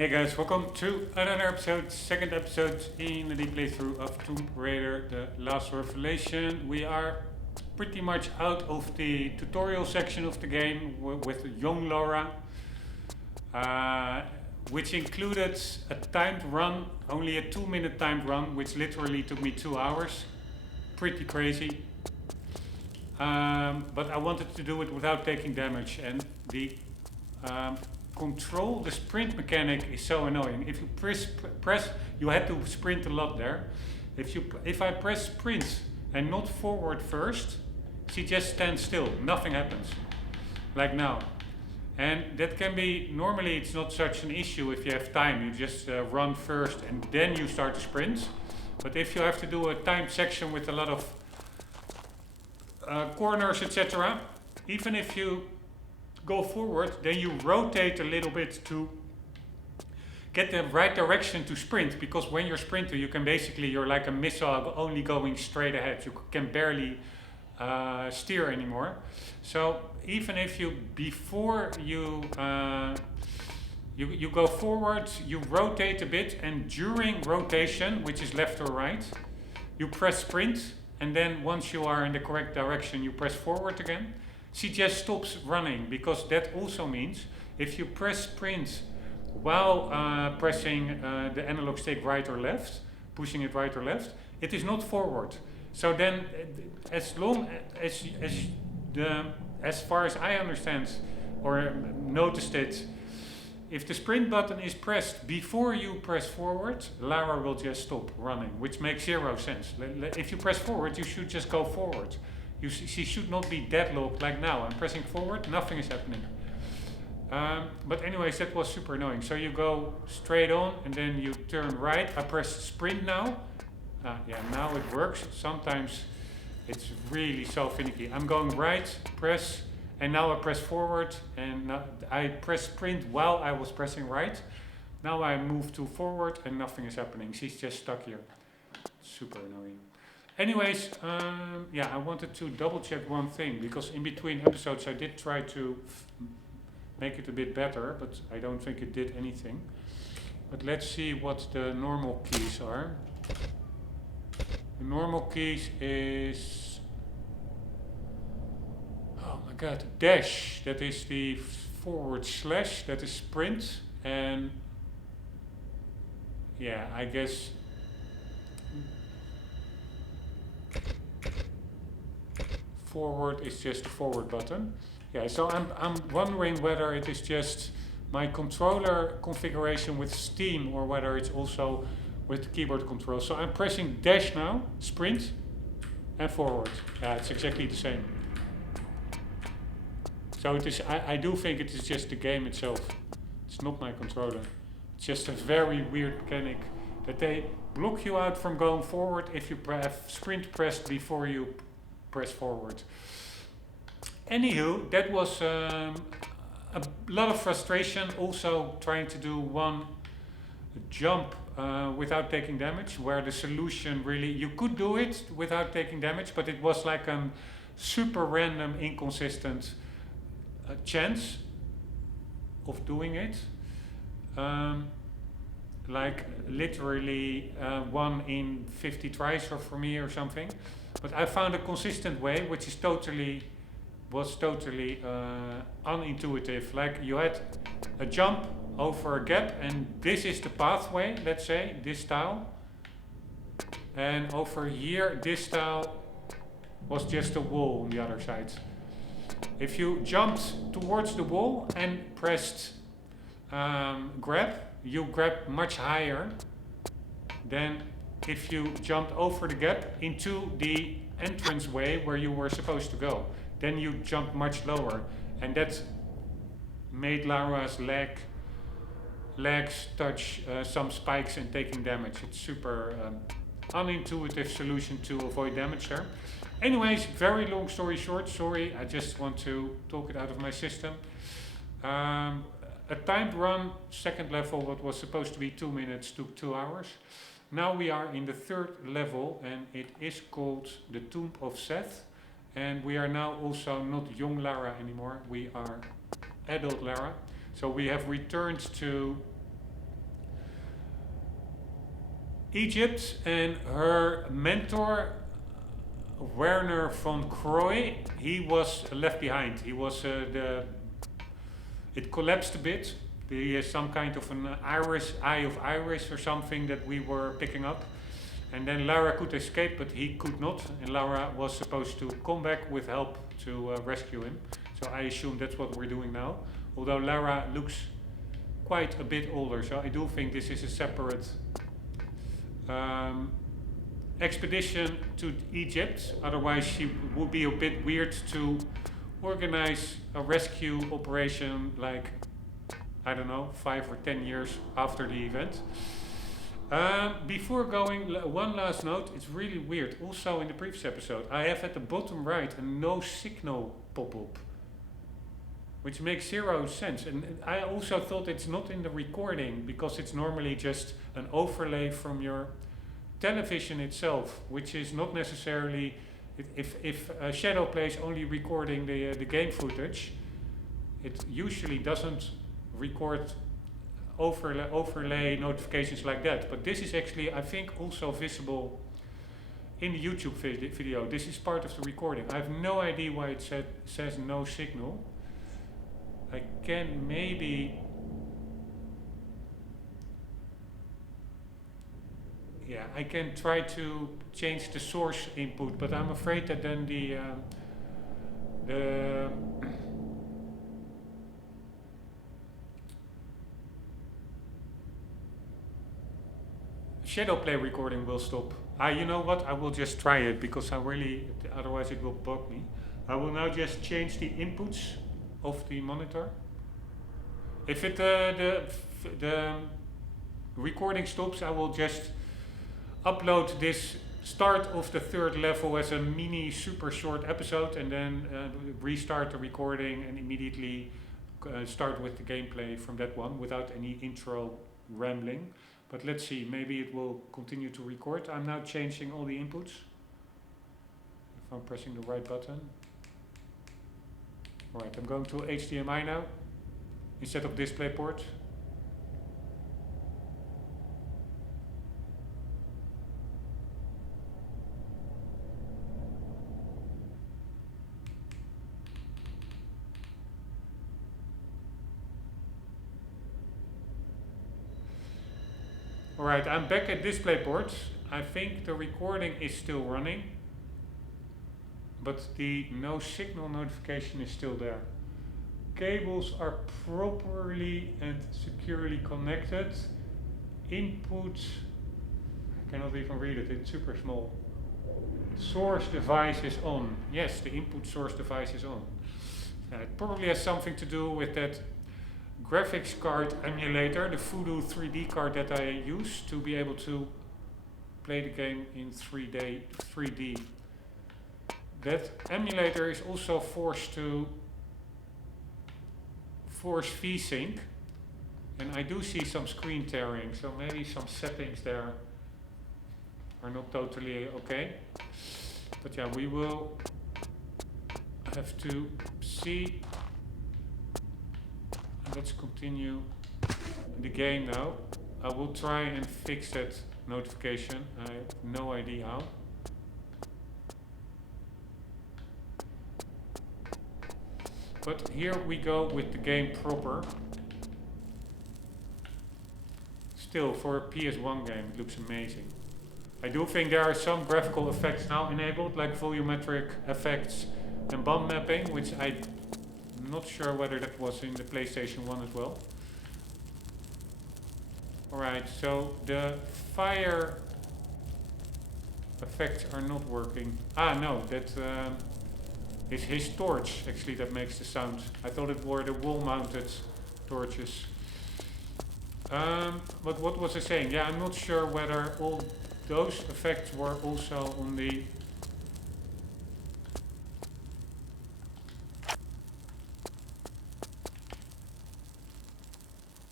Hey guys, welcome to another episode, second episode in the playthrough of Tomb Raider, the last revelation. We are pretty much out of the tutorial section of the game with young Laura, which included a timed run, only a 2-minute timed run, which literally took me 2 hours. Pretty crazy. But I wanted to do it without taking damage, and the the sprint mechanic is so annoying. If you press, you had to sprint a lot there. If I press sprint and not forward first, she just stands still, nothing happens, like now. And that can be, normally it's not such an issue if you have time, you just run first and then you start to sprint. But if you have to do a timed section with a lot of corners, etc., even if you go forward, then you rotate a little bit to get the right direction to sprint, because when you're sprinter, you can basically, you're like a missile only going straight ahead. You can barely steer anymore. So even if you, before you you go forward, you rotate a bit, and during rotation, which is left or right, you press sprint, and then once you are in the correct direction, you press forward again. She just stops running, because that also means if you press sprint while pressing the analog stick right or left, pushing it right or left, it is not forward. So then, as long as far as I understand or noticed it, if the sprint button is pressed before you press forward, Lara will just stop running, which makes zero sense. If you press forward, you should just go forward. She should not be deadlocked like now. I'm pressing forward, nothing is happening. But anyways, that was super annoying. So you go straight on and then you turn right. I press sprint now. Yeah, now it works. Sometimes it's really so finicky. I'm going right, press, and now I press forward, and I press sprint while I was pressing right. Now I move to forward and nothing is happening. She's just stuck here. Super annoying. Anyways, yeah, I wanted to double check one thing, because in between episodes I did try to make it a bit better, but I don't think it did anything. But let's see what the normal keys are. The normal keys is, oh my god, dash, that is the forward slash, that is sprint, and yeah, I guess forward is just the forward button. Yeah, so I'm wondering whether it is just my controller configuration with Steam, or whether it's also with the keyboard control. So I'm pressing dash now, sprint, and forward. Yeah, it's exactly the same. So it is. I do think it is just the game itself. It's not my controller. It's just a very weird mechanic that they block you out from going forward if you have sprint pressed before you press forward. Anywho, that was a lot of frustration. Also trying to do one jump without taking damage, where the solution really, you could do it without taking damage, but it was like a super random, inconsistent chance of doing it. Like literally 1 in 50 tries for me or something. But I found a consistent way, which is was totally unintuitive. Like you had a jump over a gap, and this is the pathway, let's say, this tile. And over here, this tile was just a wall on the other side. If you jumped towards the wall and pressed grab, you grab much higher than if you jumped over the gap into the entranceway where you were supposed to go. Then you jump much lower, and that made Lara's legs touch some spikes and taking damage. It's super unintuitive solution to avoid damage there. Anyways, very long story short, sorry, I just want to talk it out of my system. A timed run, second level, what was supposed to be 2 minutes, took 2 hours. Now we are in the third level, and it is called the Tomb of Seth. And we are now also not young Lara anymore, we are adult Lara. So we have returned to Egypt, and her mentor Werner von Croy, he was left behind. He was it collapsed a bit. There is some kind of an eye of iris or something that we were picking up. And then Lara could escape, but he could not. And Lara was supposed to come back with help to rescue him. So I assume that's what we're doing now. Although Lara looks quite a bit older, so I do think this is a separate expedition to Egypt. Otherwise, she would be a bit weird to organize a rescue operation like, I don't know, 5 or 10 years after the event. Before going, one last note, it's really weird. Also in the previous episode, I have at the bottom right a no signal pop-up, which makes zero sense. And I also thought it's not in the recording because it's normally just an overlay from your television itself, which is not necessarily, if Shadow plays only recording the game footage, it usually doesn't record overlay notifications like that. But this is actually, I think, also visible in the YouTube video. This is part of the recording. I have no idea why it says no signal. I can maybe, yeah, I can try to change the source input, but I'm afraid that then the Shadowplay recording will stop. You know what? I will just try it because I really, otherwise it will bug me. I will now just change the inputs of the monitor. If it the recording stops, I will just upload this start of the 3rd level as a mini super short episode, and then restart the recording and immediately start with the gameplay from that one without any intro rambling. But let's see, maybe it will continue to record. I'm now changing all the inputs. If I'm pressing the right button. Alright, I'm going to HDMI now instead of DisplayPort. Alright, I'm back at DisplayPort. I think the recording is still running, but the no signal notification is still there. Cables are properly and securely connected. Input, I cannot even read it, it's super small. Source device is on. Yes, the input source device is on. It probably has something to do with that graphics card emulator, the Voodoo 3D card that I use to be able to play the game in 3D. That emulator is also forced VSync, and I do see some screen tearing, so maybe some settings there are not totally okay. But yeah, we will have to see. Let's continue the game now. I will try and fix that notification. I have no idea how. But here we go with the game proper. Still, for a PS1 game, it looks amazing. I do think there are some graphical effects now enabled, like volumetric effects and bump mapping, which I'm not sure whether that was in the PlayStation 1 as well. Alright, so the fire effects are not working. No, that is his torch actually that makes the sound. I thought it were the wall-mounted torches. But what was I saying? Yeah, I'm not sure whether all those effects were also on the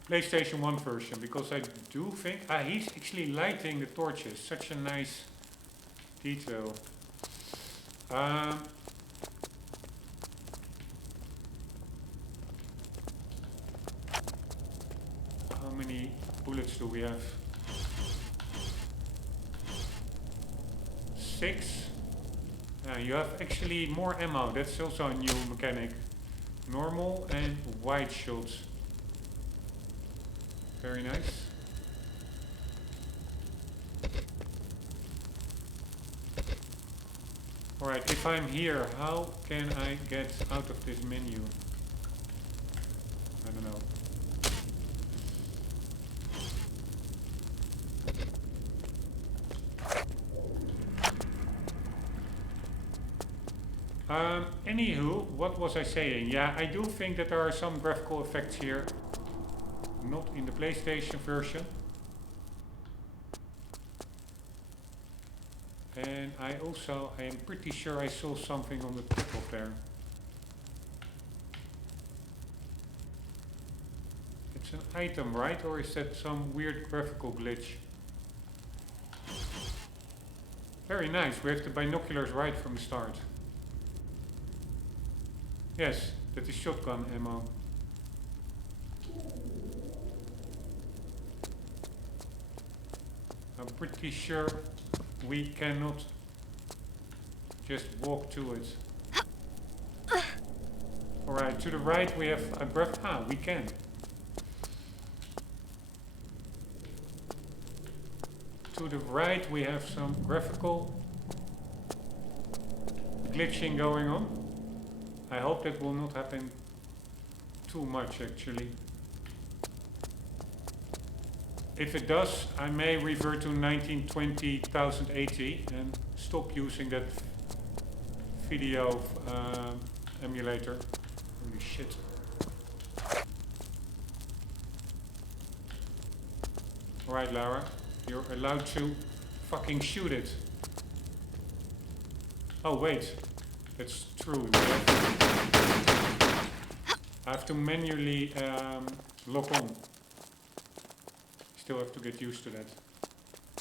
PlayStation 1 version, because I do think he's actually lighting the torches. Such a nice detail. How many bullets do we have? 6. You have actually more ammo. That's also a new mechanic. Normal and wide shots. Very nice. Alright, if I'm here, how can I get out of this menu? I don't know. Anywho, what was I saying? Yeah, I do think that there are some graphical effects here. Not in the PlayStation version. And I am pretty sure I saw something on the top of there. It's an item, right? Or is that some weird graphical glitch? Very nice, we have the binoculars right from the start. Yes, that is shotgun ammo. I'm pretty sure we cannot just walk to it. Alright, to the right we have a we can. To the right we have some graphical glitching going on. I hope that will not happen too much actually. If it does, I may revert to 1920 1080 and stop using that video emulator. Holy shit. Alright, Lara, you're allowed to fucking shoot it. Oh wait, that's true. I have to manually lock on. Still have to get used to that.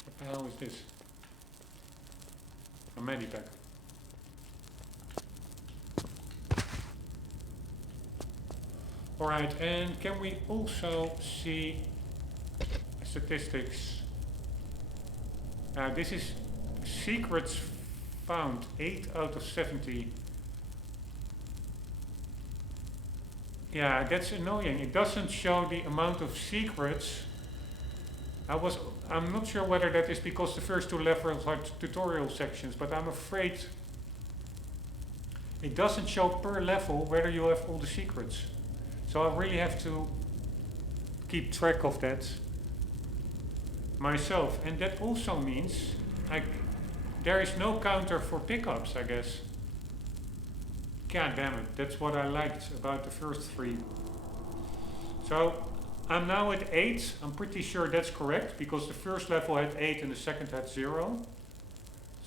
What the hell is this? A medipack. Alright, and can we also see statistics? This is secrets found, 8 out of 70. Yeah, that's annoying. It doesn't show the amount of secrets. I'm not sure whether that is because the first 2 levels are tutorial sections, but I'm afraid it doesn't show per level whether you have all the secrets. So I really have to keep track of that myself. And that also means there is no counter for pickups, I guess. God damn it, that's what I liked about the first 3. So I'm now at 8. I'm pretty sure that's correct because the first level had 8 and the second had 0.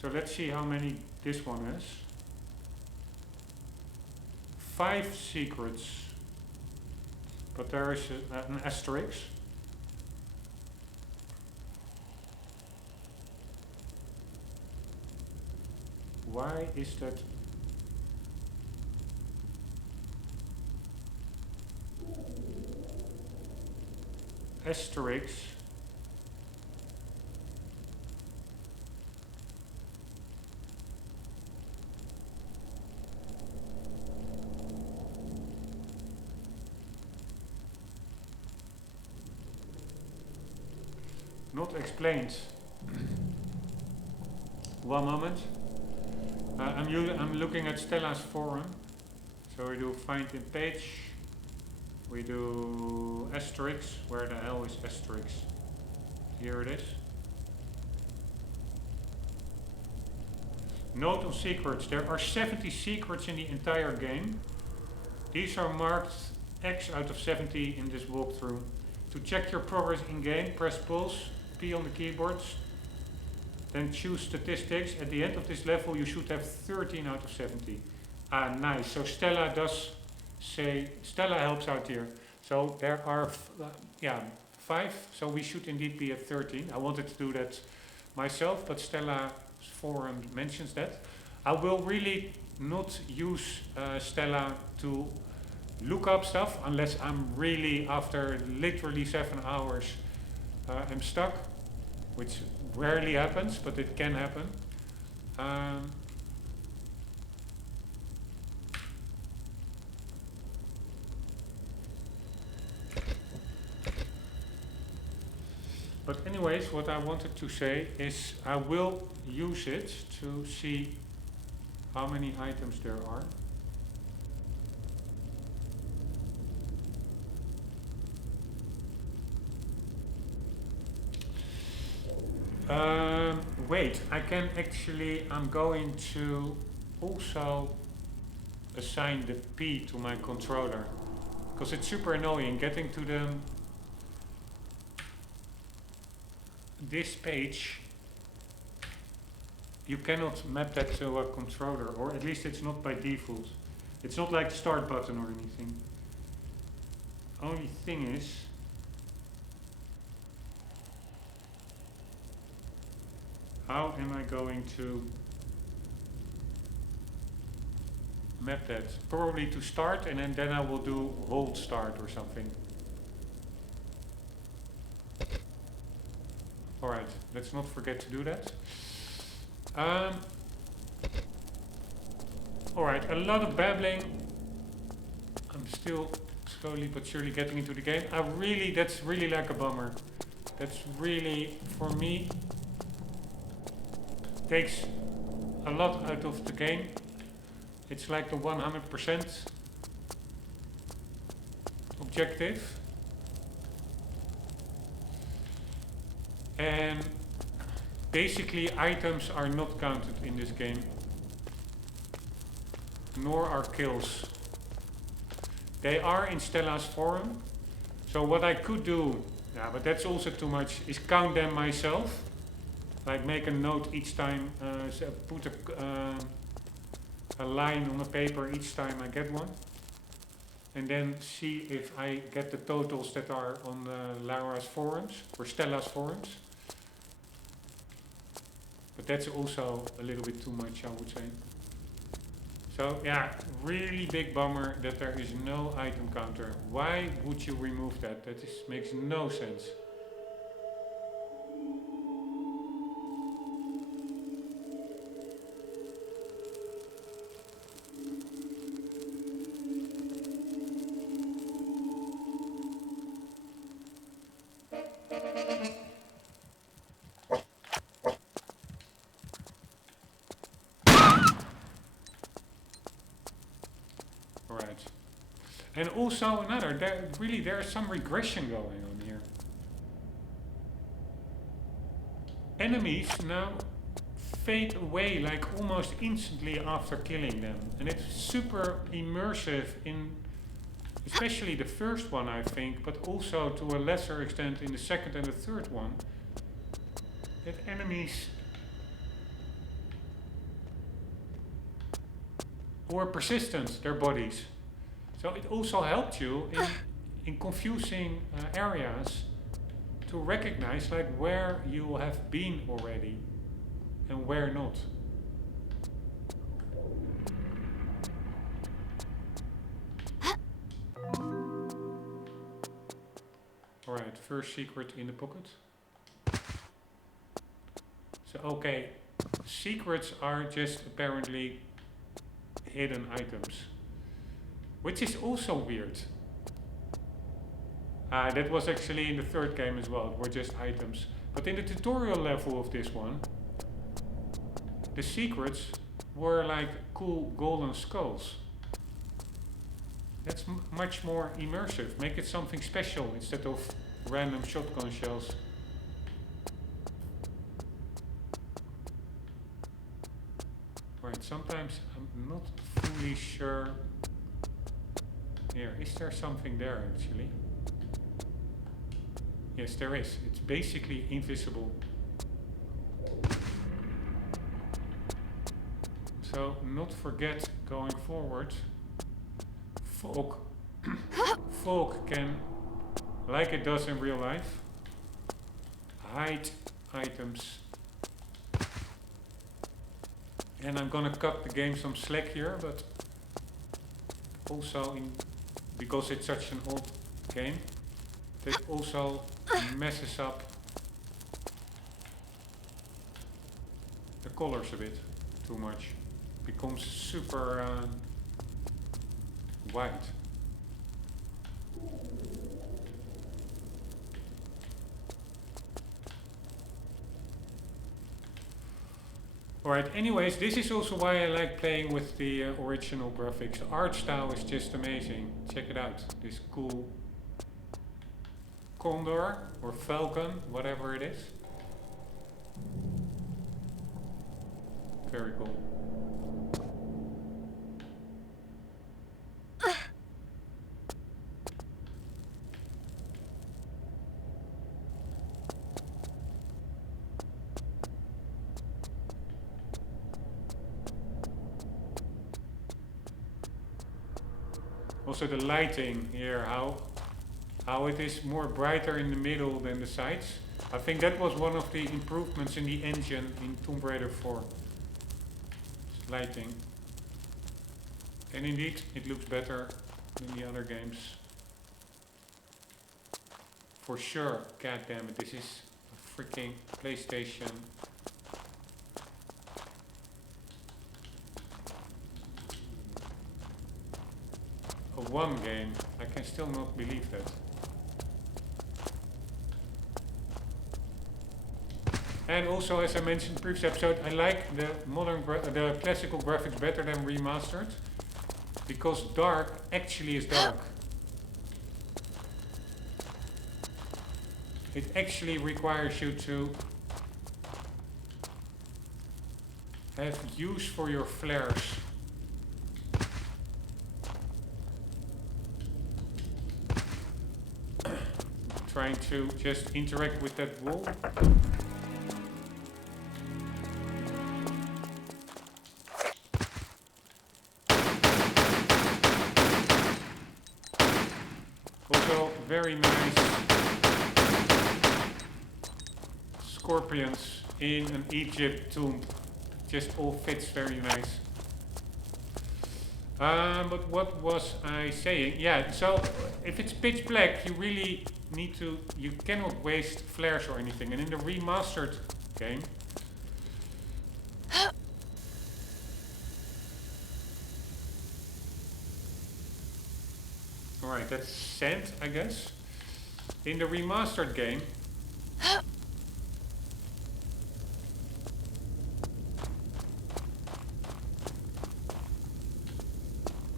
So let's see how many this one has. 5 secrets. But there is an asterisk. Why is that? Asterisk. Not explained. One moment. I'm looking at Stella's forum. So we do find in page. We do asterisk. Where the hell is asterisk? Here it is. Note on secrets. There are 70 secrets in the entire game. These are marked X out of 70 in this walkthrough. To check your progress in game, press pulse, P on the keyboards, then choose statistics. At the end of this level you should have 13 out of 70. Ah, nice. So Stella does say, Stella helps out here. So there are 5, so we should indeed be at 13. I wanted to do that myself, but Stella's forum mentions that. I will really not use Stella to look up stuff unless I'm really, after literally 7 hours, I'm stuck, which rarely happens, but it can happen. But anyways, what I wanted to say is I will use it to see how many items there are. Wait, I can actually, I'm going to also assign the P to my controller, because it's super annoying getting to this page. You cannot map that to a controller, or at least it's not by default. It's not like the start button or anything. Only thing is, how am I going to map that? Probably to start, and then I will do hold start or something. Alright, let's not forget to do that. Alright, a lot of babbling. I'm still slowly but surely getting into the game. That's really like a bummer. That's really, for me, takes a lot out of the game. It's like the 100% objective. And basically items are not counted in this game, nor are kills. They are in Stella's forum. So what I could do, but that's also too much, is count them myself. Like make a note each time, put a line on a paper each time I get one. And then see if I get the totals that are on Lara's forums, or Stella's forums. But that's also a little bit too much, I would say. So yeah, really big bummer that there is no item counter. Why would you remove that? That makes no sense. And also another, there is some regression going on here. Enemies now fade away like almost instantly after killing them. And it's super immersive in especially the first one, I think, but also to a lesser extent in the second and the third one. That enemies were persistent, their bodies. So it also helped you in confusing areas to recognize like where you have been already and where not. Alright, first secret in the pocket. So okay, secrets are just apparently hidden items. Which is also weird. That was actually in the third game as well. It were just items. But in the tutorial level of this one, the secrets were like cool golden skulls. That's much more immersive. Make it something special instead of random shotgun shells. Right, sometimes I'm not fully sure. Here, is there something there actually? Yes, there is. It's basically invisible. So, not forget going forward. Folk can, like it does in real life, hide items. And I'm gonna cut the game some slack here, but also because it's such an old game, that also messes up the colors a bit. too much. Becomes super white. Alright, anyways, this is also why I like playing with the original graphics. The art style is just amazing. Check it out. This cool condor or falcon, whatever it is. Very cool. Also the lighting here, how it is more brighter in the middle than the sides. I think that was one of the improvements in the engine in Tomb Raider 4. Lighting. And indeed, it looks better than the other games. For sure. God damn it, this is a freaking PlayStation. A 1 game. I can still not believe that. And also, as I mentioned in the previous episode, I like the the classical graphics better than remastered, because dark actually is dark. It actually requires you to have use for your flares. Trying to just interact with that wall. Very nice scorpions in an Egypt tomb. Just all fits very nice. But what was I saying? Yeah, so if it's pitch black, you really need to, you cannot waste flares or anything. And in the remastered game, alright, that's sand, I guess. In the remastered game,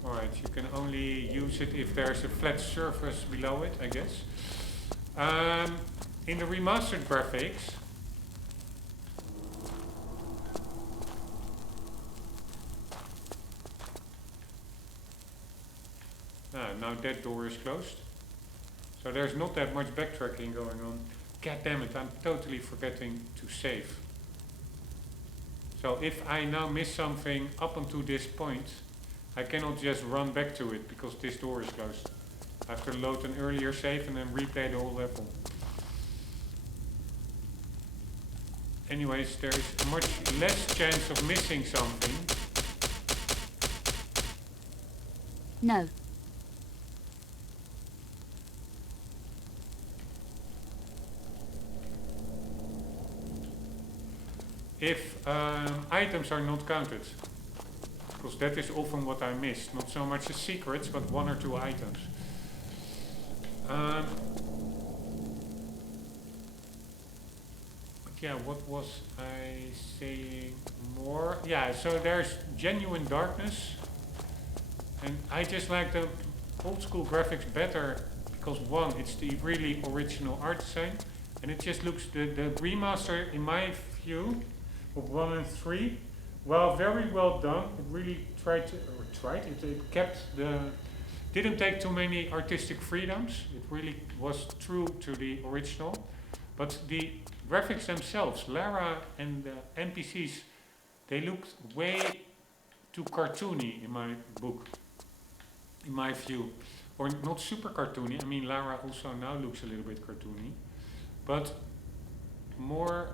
alright, you can only use it if there's a flat surface below it, I guess. In the remastered graphics, now that door is closed. So there's not that much backtracking going on. God damn it, I'm totally forgetting to save. So if I now miss something up until this point, I cannot just run back to it because this door is closed. I have to load an earlier save and then replay the whole level. Anyways, there is a much less chance of missing something. No. If items are not counted, because that is often what I miss. Not so much the secrets, but 1 or 2 items. But yeah, what was I saying more? Yeah, so there's genuine darkness, and I just like the old school graphics better because 1, it's the really original art design, and it just looks, the remaster in my view of 1 and 3, well, very well done. It really it kept the, didn't take too many artistic freedoms. It really was true to the original. But the graphics themselves, Lara and the NPCs, they looked way too cartoony in my book, in my view. Or not super cartoony. I mean, Lara also now looks a little bit cartoony. But more...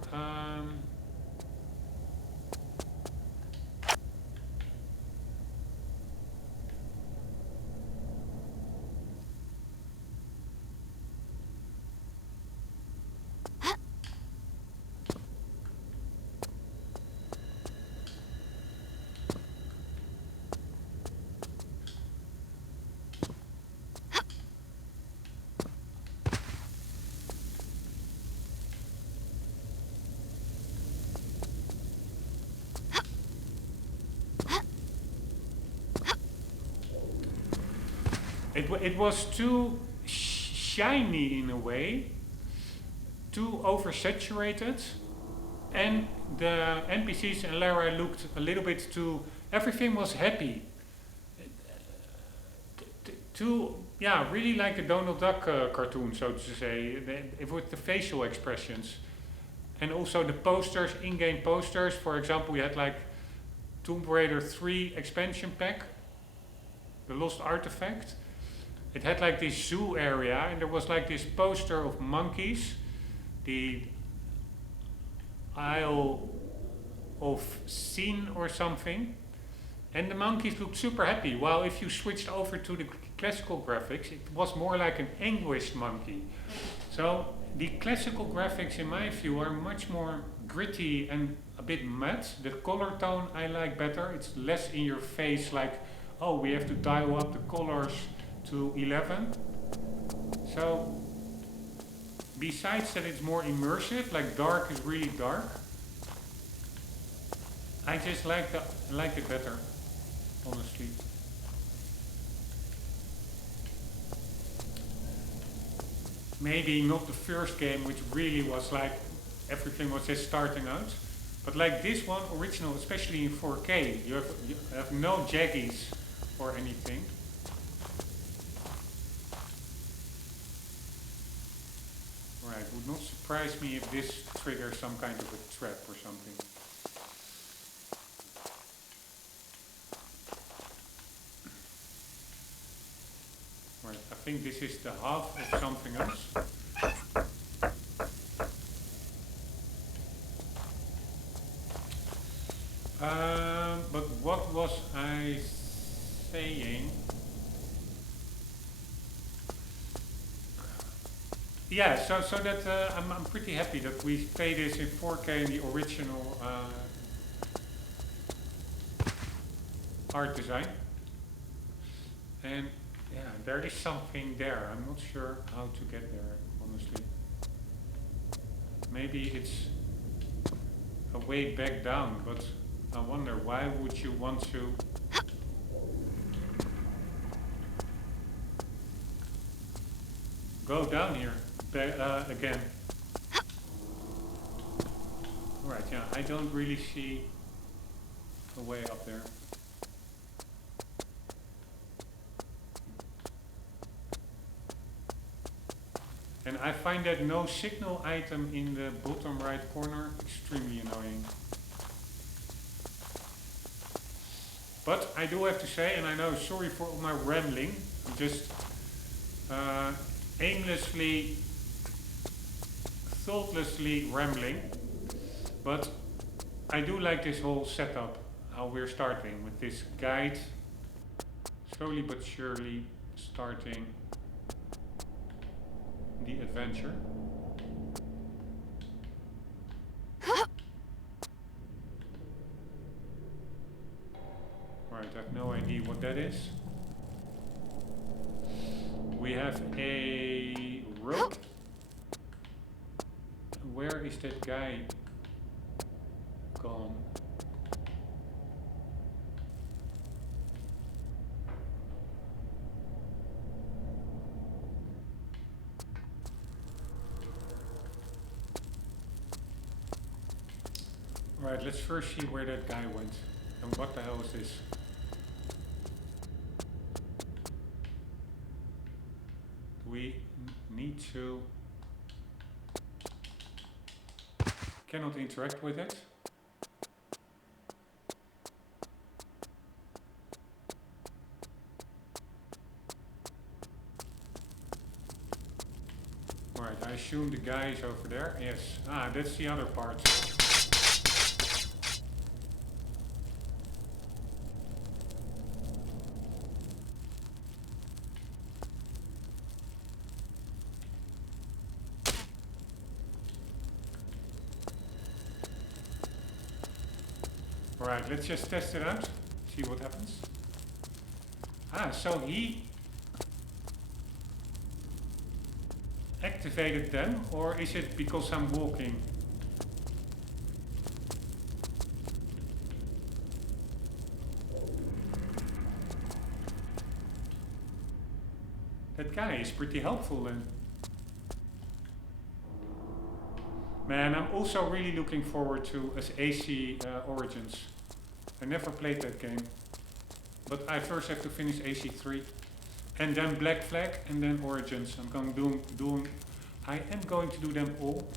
It was too shiny in a way, too oversaturated, and the NPCs and Lara looked a little bit too. Everything was happy. Too, yeah, really like a Donald Duck cartoon, so to say, with the facial expressions. And also the posters, in-game posters. For example, we had like Tomb Raider 3 expansion pack, the Lost Artifact. It had like this zoo area, and there was like this poster of monkeys, the Isle of Sin or something. And the monkeys looked super happy, while if you switched over to the classical graphics, it was more like an anguished monkey. So the classical graphics, in my view, are much more gritty and a bit matte. The color tone I like better. It's less in your face, like, oh, we have to dial up the colors to 11. So besides that it's more immersive, like dark is really dark, I just like it better, honestly. Maybe not the first game, which really was like everything was just starting out, but like this one, original, especially in 4K, you have no jaggies or anything. Right, would not surprise me if this triggers some kind of a trap or something. Right, I think this is the half of something else. But what was I saying? Yeah, so that I'm pretty happy that we play this in 4K in the original art design. And yeah, there is something there. I'm not sure how to get there, honestly. Maybe it's a way back down, but I wonder, why would you want to go down here again? Alright, yeah, I don't really see a way up there. And I find that no signal item in the bottom right corner extremely annoying. But I do have to say, and I know, sorry for all my rambling, I'm just aimlessly, thoughtlessly rambling, but I do like this whole setup, how we're starting with this guide, slowly but surely starting the adventure. Right, I have no idea what that is. We have a rope. Where is that guy gone? Right, let's first see where that guy went. And what the hell is this? We need to... Cannot interact with it. Right, I assume the guy is over there. Yes. Ah, that's the other part. Right, let's just test it out, see what happens. Ah, so he activated them, or is it because I'm walking? guy is pretty helpful then. Man, I'm also really looking forward to AC Origins. I never played that game. But I first have to finish AC3. And then Black Flag and then Origins. I am going to do them all.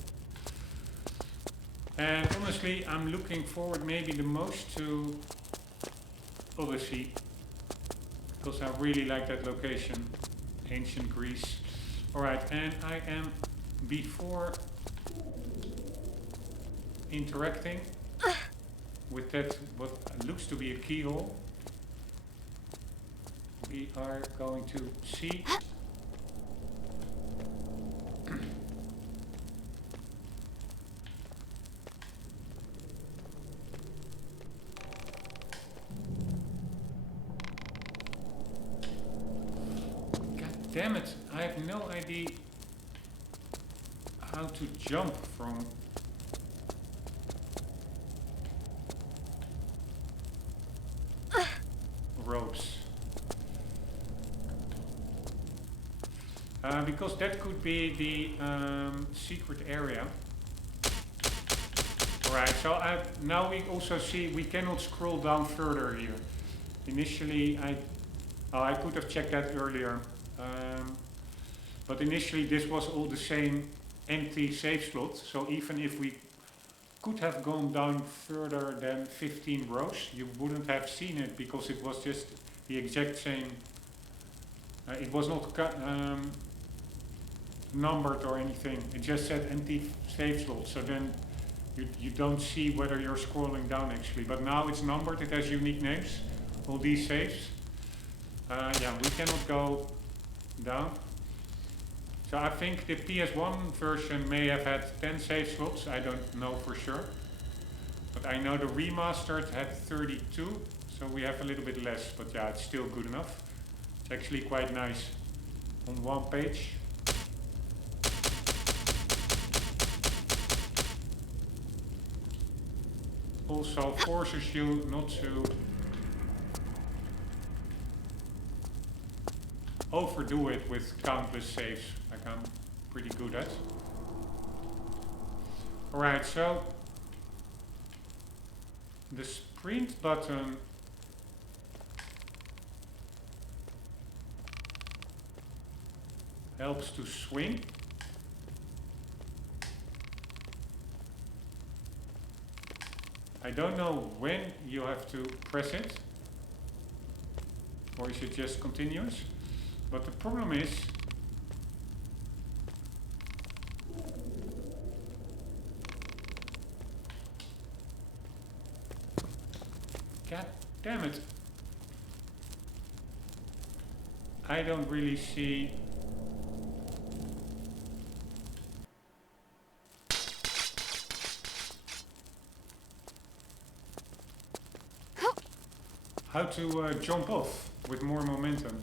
And honestly, I'm looking forward maybe the most to Odyssey. Because I really like that location. Ancient Greece. Alright, and I am, before interacting with that, what looks to be a keyhole, we are going to see damn it, I have no idea how to jump from ropes. Because that could be the secret area. Alright, so now we also see we cannot scroll down further here. Initially I could have checked that earlier. But initially this was all the same empty save slot, so even if we could have gone down further than 15 rows, you wouldn't have seen it because it was just the exact same. It was not numbered or anything, it just said empty save slot, so then you don't see whether you're scrolling down actually. But now it's numbered, it has unique names, all these saves. Yeah, we cannot go down. So I think the PS1 version may have had 10 save slots, I don't know for sure. But I know the remastered had 32, so we have a little bit less, but yeah, it's still good enough. It's actually quite nice on one page. Also forces you not to overdo it with countless saves, like I'm pretty good at. Alright, so the sprint button helps to swing. I don't know when you have to press it, or is it just continuous? But the problem is, god damn it, I don't really see how to jump off with more momentum.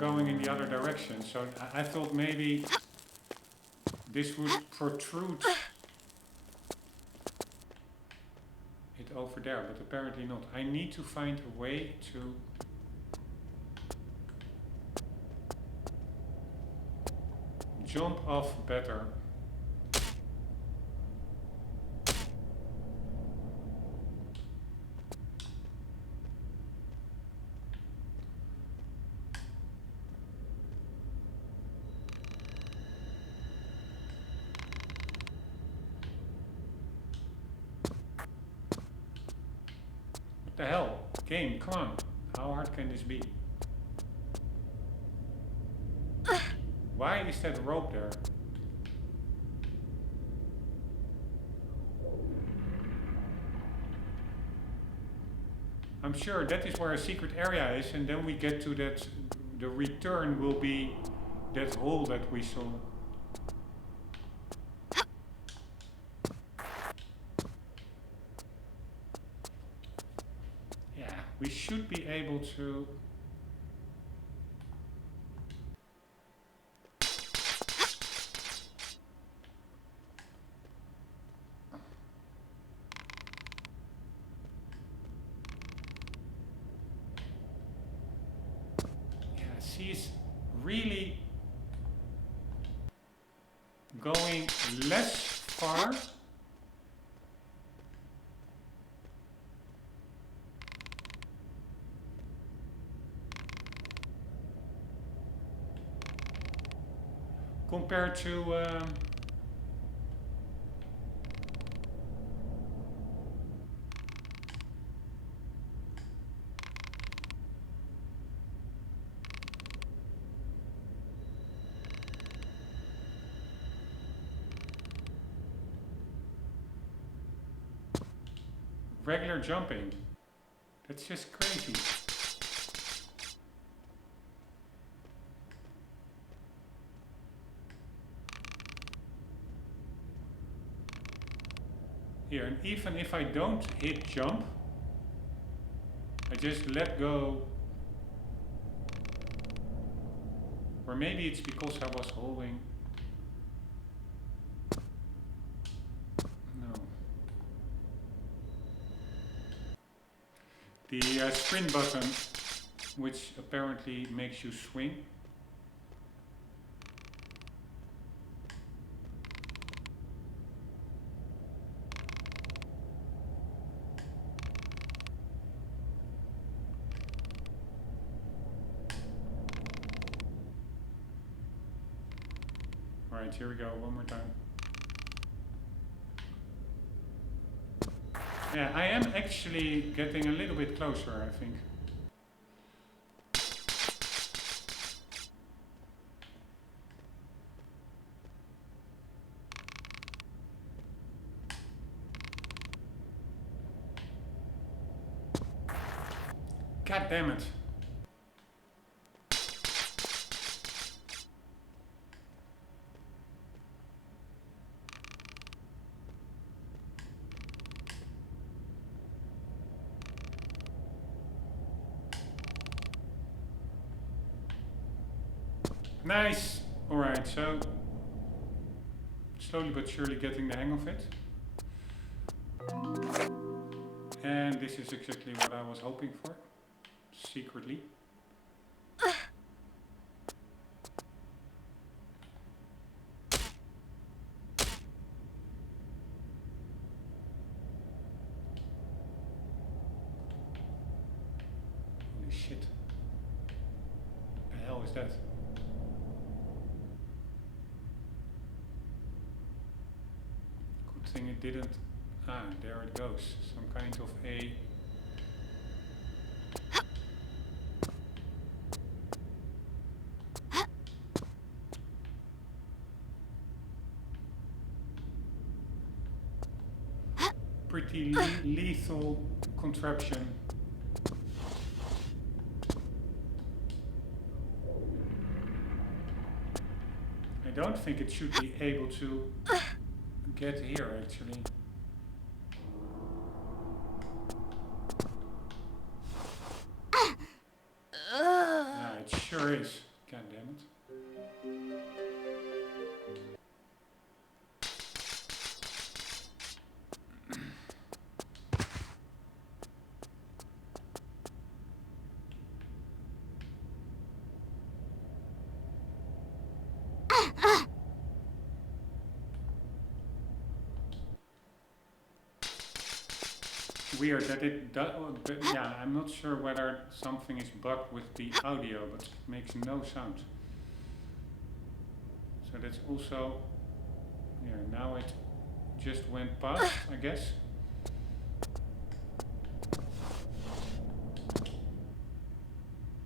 Going in the other direction, so I thought maybe this would protrude it over there, but apparently not. I need to find a way to jump off better. The hell? Game, come on. How hard can this be? Why is that rope there? I'm sure that is where a secret area is, and then we get to that. The return will be that hole that we saw. We should be able to... Yeah, she's really going less far. Compared to regular jumping. That's just crazy. Here, and even if I don't hit jump, I just let go. Or maybe it's because I was holding. No. The sprint button, which apparently makes you swing. Alright, here we go, one more time. Yeah, I am actually getting a little bit closer, I think. God damn it. Nice! Alright, so slowly but surely getting the hang of it. And this is exactly what I was hoping for, secretly. Holy shit. The hell is that? Thing it didn't. Ah, there it goes. Some kind of a pretty lethal contraption. I don't think it should be able to get here actually. Yeah, it sure is. God damn it. Weird that it does, but yeah, I'm not sure whether something is bugged with the audio, but it makes no sound. So that's also, yeah, now it just went past, I guess.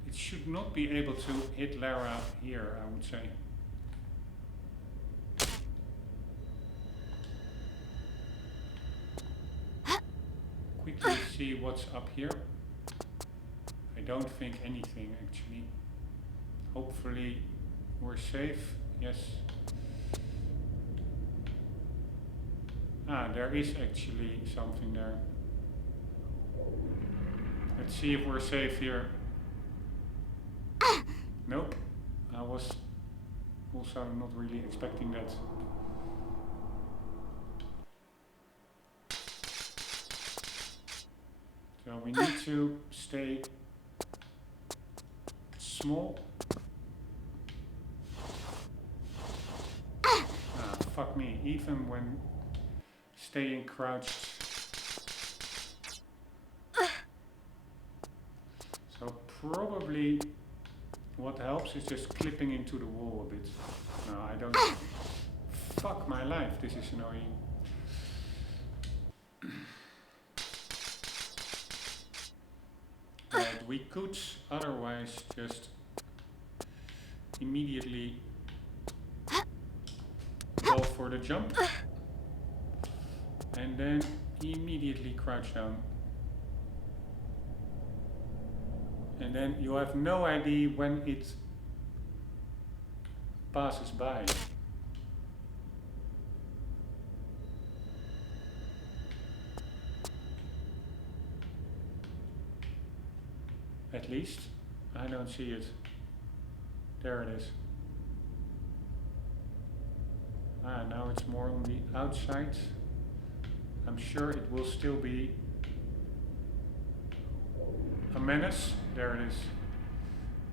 It should not be able to hit Lara here, I would say. Quickly see what's up here. I don't think anything actually. Hopefully we're safe. Yes. Ah, there is actually something there. Let's see if we're safe here. Nope. I was also not really expecting that. So we need to stay small. Ah, fuck me. Even when staying crouched. So probably what helps is just clipping into the wall a bit. No, I don't. Fuck my life, this is annoying. Right, we could otherwise just immediately go for the jump and then immediately crouch down. And then you have no idea when it passes by. At least, I don't see it. There it is. Ah, now it's more on the outside. I'm sure it will still be a menace. There it is.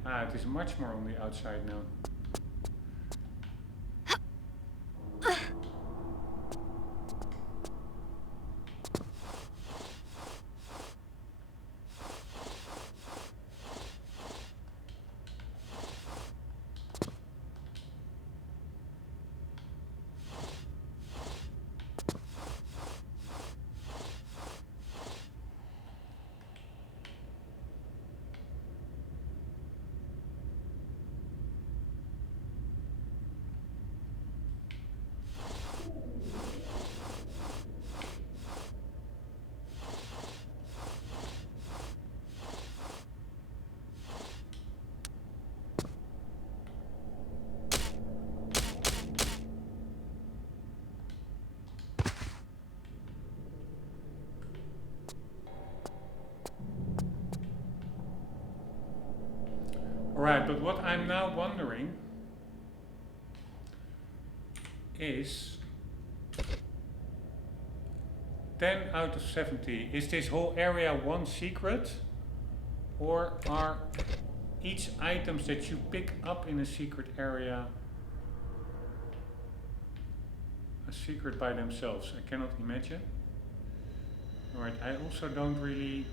Ah, it is much more on the outside now. Alright, but what I'm now wondering is 10 out of 70. Is this whole area one secret? Or are each items that you pick up in a secret area a secret by themselves? I cannot imagine. Alright, I also don't really...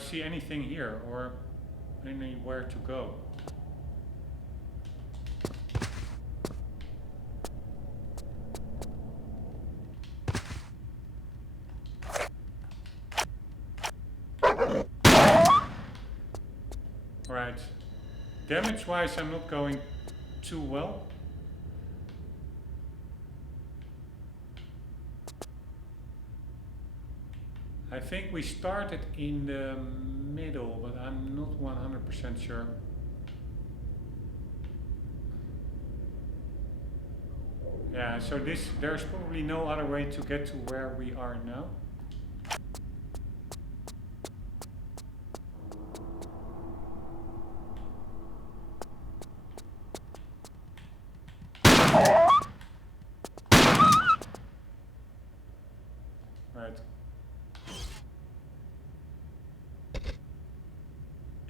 see anything here or anywhere to go. Right. Damage wise I'm not going too well. I think we started in the middle, but I'm not 100% sure. Yeah, so there's probably no other way to get to where we are now. Right.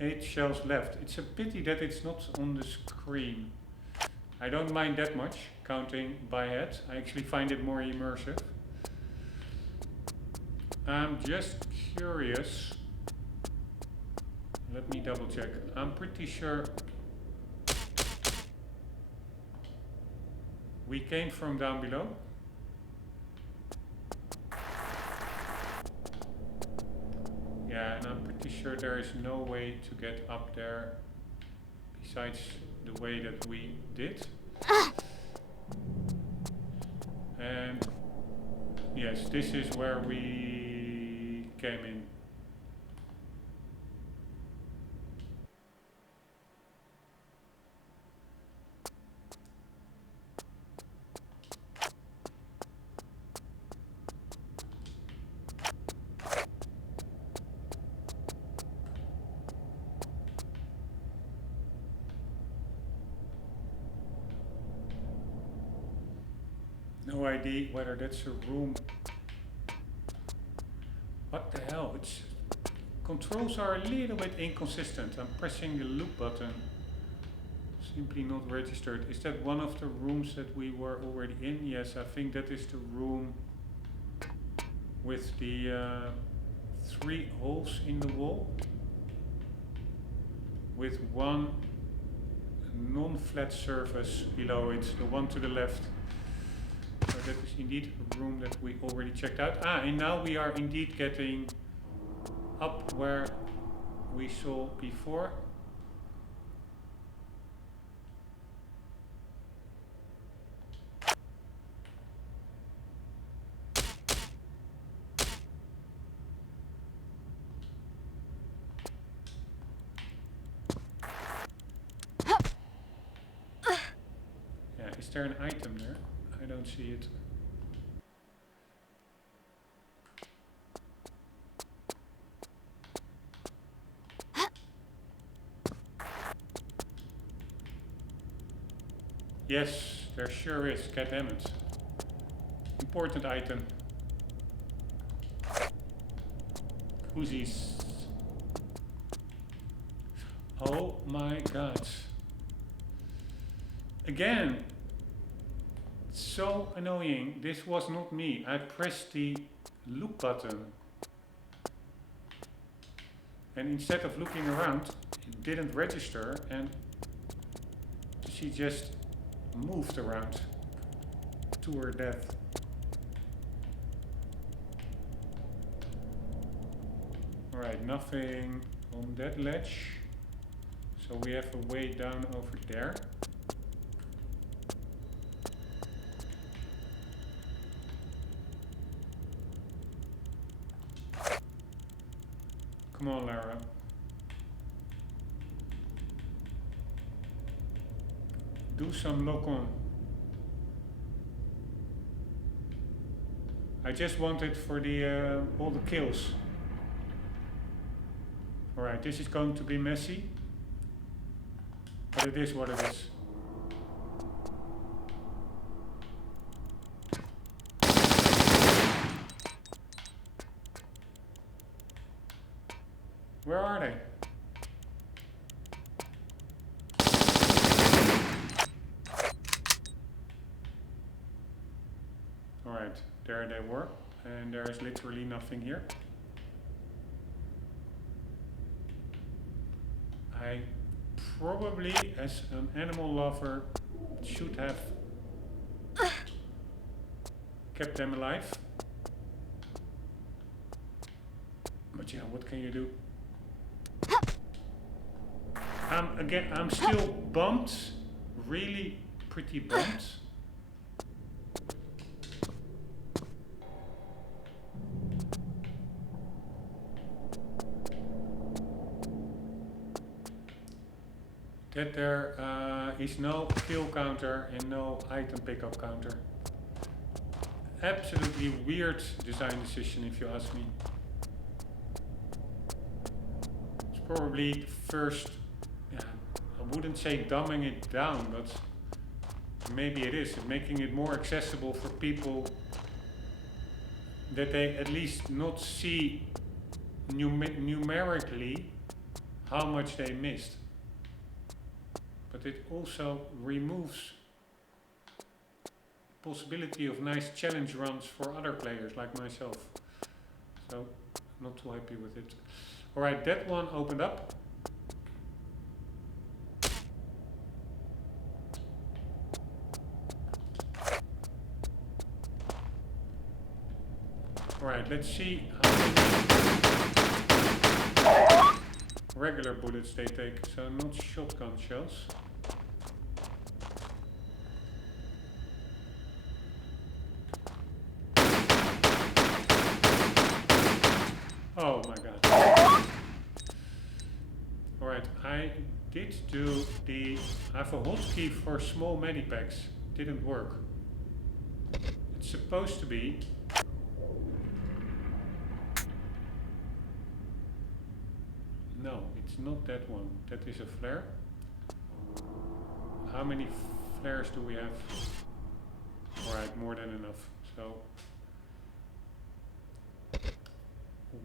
8 shells left. It's a pity that it's not on the screen. I don't mind that much, counting by head. I actually find it more immersive. I'm just curious. Let me double check. I'm pretty sure we came from down below. Yeah, and I'm pretty sure there is no way to get up there besides the way that we did. And yes, this is where we came in. No idea whether that's a room. What the hell? It's controls are a little bit inconsistent. I'm pressing the loop button. Simply not registered. Is that one of the rooms that we were already in? Yes, I think that is the room with the 3 holes in the wall. With one non-flat surface below it, the one to the left. So that is indeed a room that we already checked out. And now we are indeed getting up where we saw before. Yeah, is there an item there? I don't see it. Yes, there sure is. Goddammit. Important item. Koozies. Oh my god. Again. So annoying. This was not me. I pressed the loop button. And instead of looking around, it didn't register and she just moved around to her death. Alright, nothing on that ledge. So we have a way down over there. Come on, Lara. Do some lock on. I just wanted for the all the kills. Alright, this is going to be messy. But it is what it is. Where are they? Alright, there they were. And there is literally nothing here. I probably, as an animal lover, should have kept them alive. But yeah, what can you do? I'm still bummed, really pretty bummed. That there is no kill counter and no item pickup counter. Absolutely weird design decision if you ask me. It's probably the first, yeah, I wouldn't say dumbing it down, but maybe it is. Making it more accessible for people that they at least not see numerically how much they missed. But it also removes possibility of nice challenge runs for other players like myself. So, not too happy with it. Alright, that one opened up. Alright, let's see how many regular bullets they take, so not shotgun shells. I did do the... I have a hotkey for small medipacks. Didn't work. It's supposed to be... No, it's not that one. That is a flare. How many flares do we have? Alright, more than enough. So...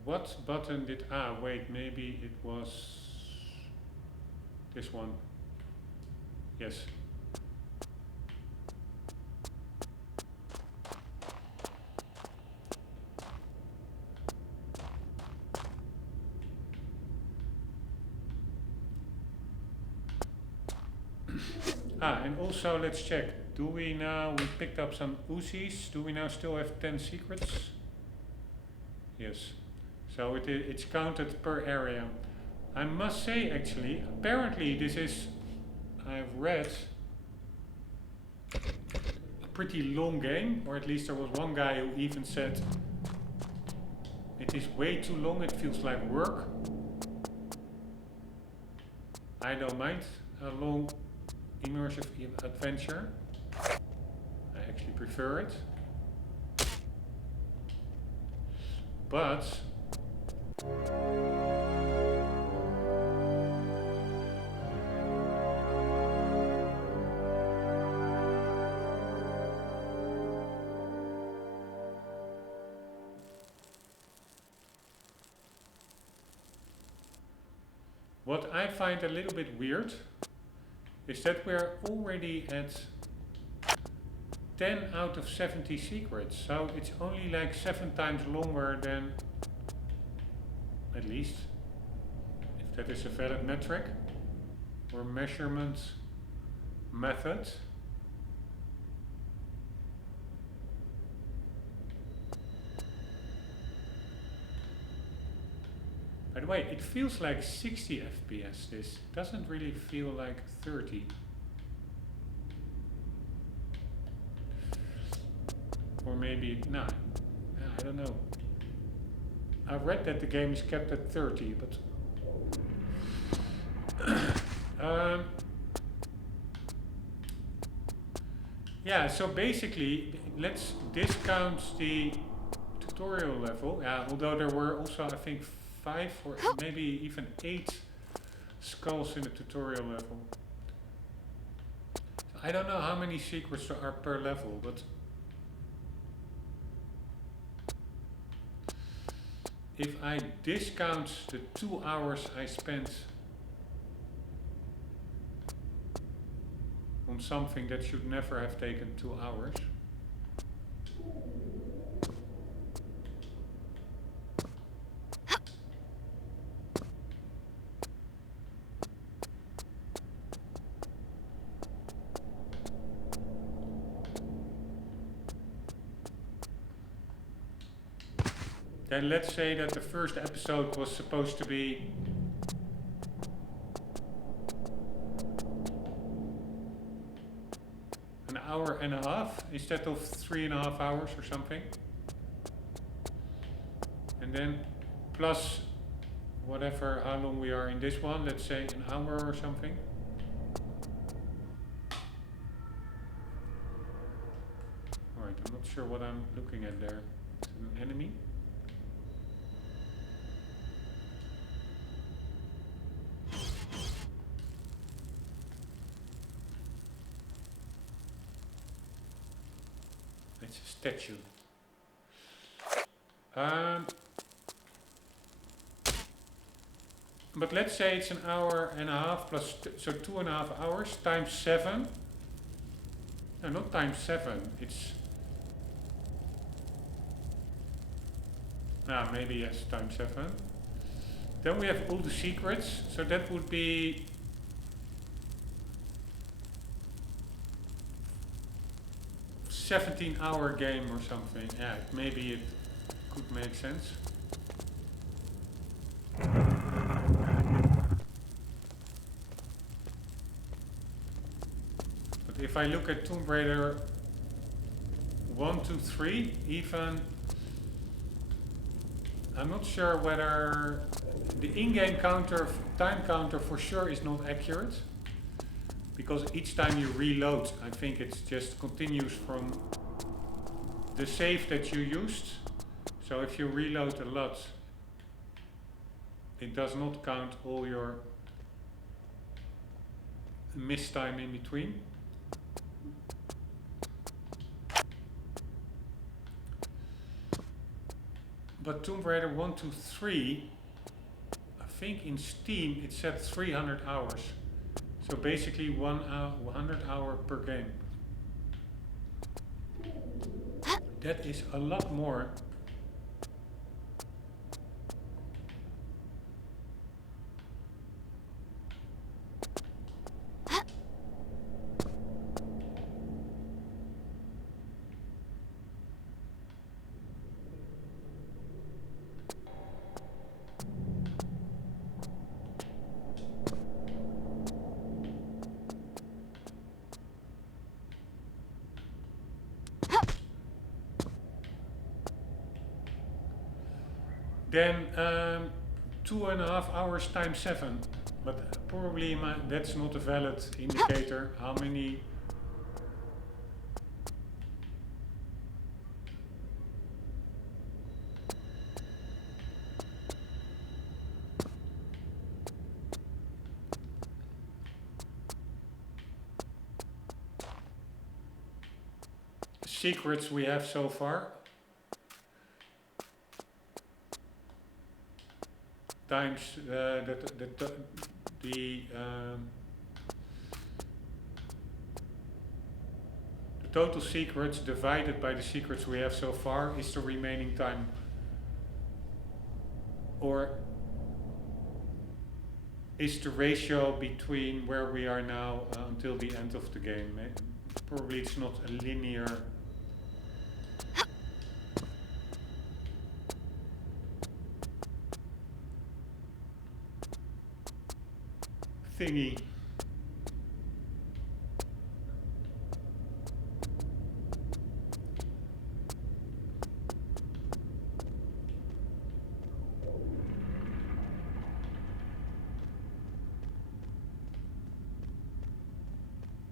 What button did... Ah, wait, maybe it was... this one. Yes. And also let's check. Do we now... We picked up some Uzis. Do we now still have 10 secrets? Yes. So it's counted per area. I must say, actually, apparently this is, I've read, a pretty long game, or at least there was one guy who even said it is way too long, it feels like work. I don't mind a long immersive adventure. I actually prefer it. But what I find a little bit weird is that we're already at 10 out of 70 secrets, so it's only like 7 times longer than, at least, if that is a valid metric or measurement method. By the way, it feels like 60 FPS. This doesn't really feel like 30. Or maybe, no, I don't know. I read that the game is kept at 30, but... yeah, so basically, let's discount the tutorial level. Although there were also, I think, 5 or maybe even 8 skulls in the tutorial level. I don't know how many secrets there are per level, but... if I discount the 2 hours I spent on something that should never have taken 2 hours. Then let's say that the first episode was supposed to be an hour and a half instead of 3.5 hours or something. And then plus whatever, how long we are in this one, let's say an hour or something. Alright, I'm not sure what I'm looking at there. Is it an enemy? It's a statue. But let's say it's an hour and a half plus, so 2.5 hours times 7. No, not times 7. It's maybe yes, times 7. Then we have all the secrets, so that would be 17-hour game or something. Yeah, maybe it could make sense. But if I look at Tomb Raider 1, 2, 3, even I'm not sure whether the in-game counter, time counter for sure is not accurate. Because each time you reload, I think it just continues from the save that you used. So if you reload a lot, it does not count all your missed time in between. But Tomb Raider 1, 2, 3, I think in Steam it said 300 hours. So basically 100 hour per game. That is a lot more. Then 2.5 hours times 7, but probably that's not a valid indicator how many secrets we have so far. Times the total secrets divided by the secrets we have so far is the remaining time. Or is the ratio between where we are now until the end of the game. Probably it's not a linear thingy.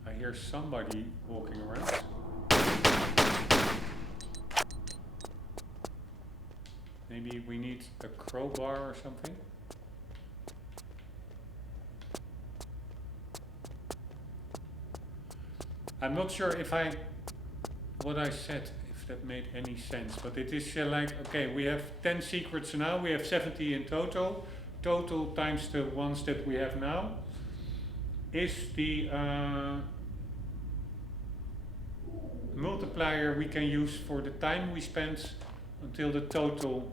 I hear somebody walking around. Maybe we need a crowbar or something. I'm not sure if what I said, if that made any sense, but it is like, okay, we have 10 secrets now, we have 70 in total. Total times the ones that we have now is the multiplier we can use for the time we spent until the total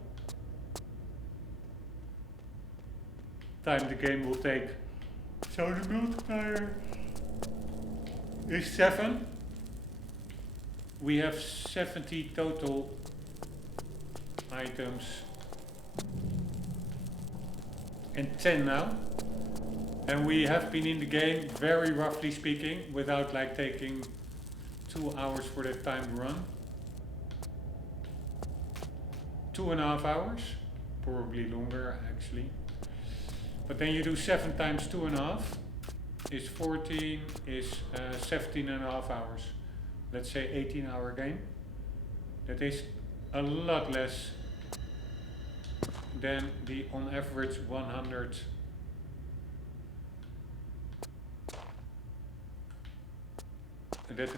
time the game will take. So the multiplier is 7. We have 70 total items and 10 now. And we have been in the game, very roughly speaking, without like taking 2 hours for that time to run. 2.5 hours, probably longer actually. But then you do 7 times 2.5 is 14, is 17.5 hours. Let's say 18-hour game. That is a lot less than the on average 100 that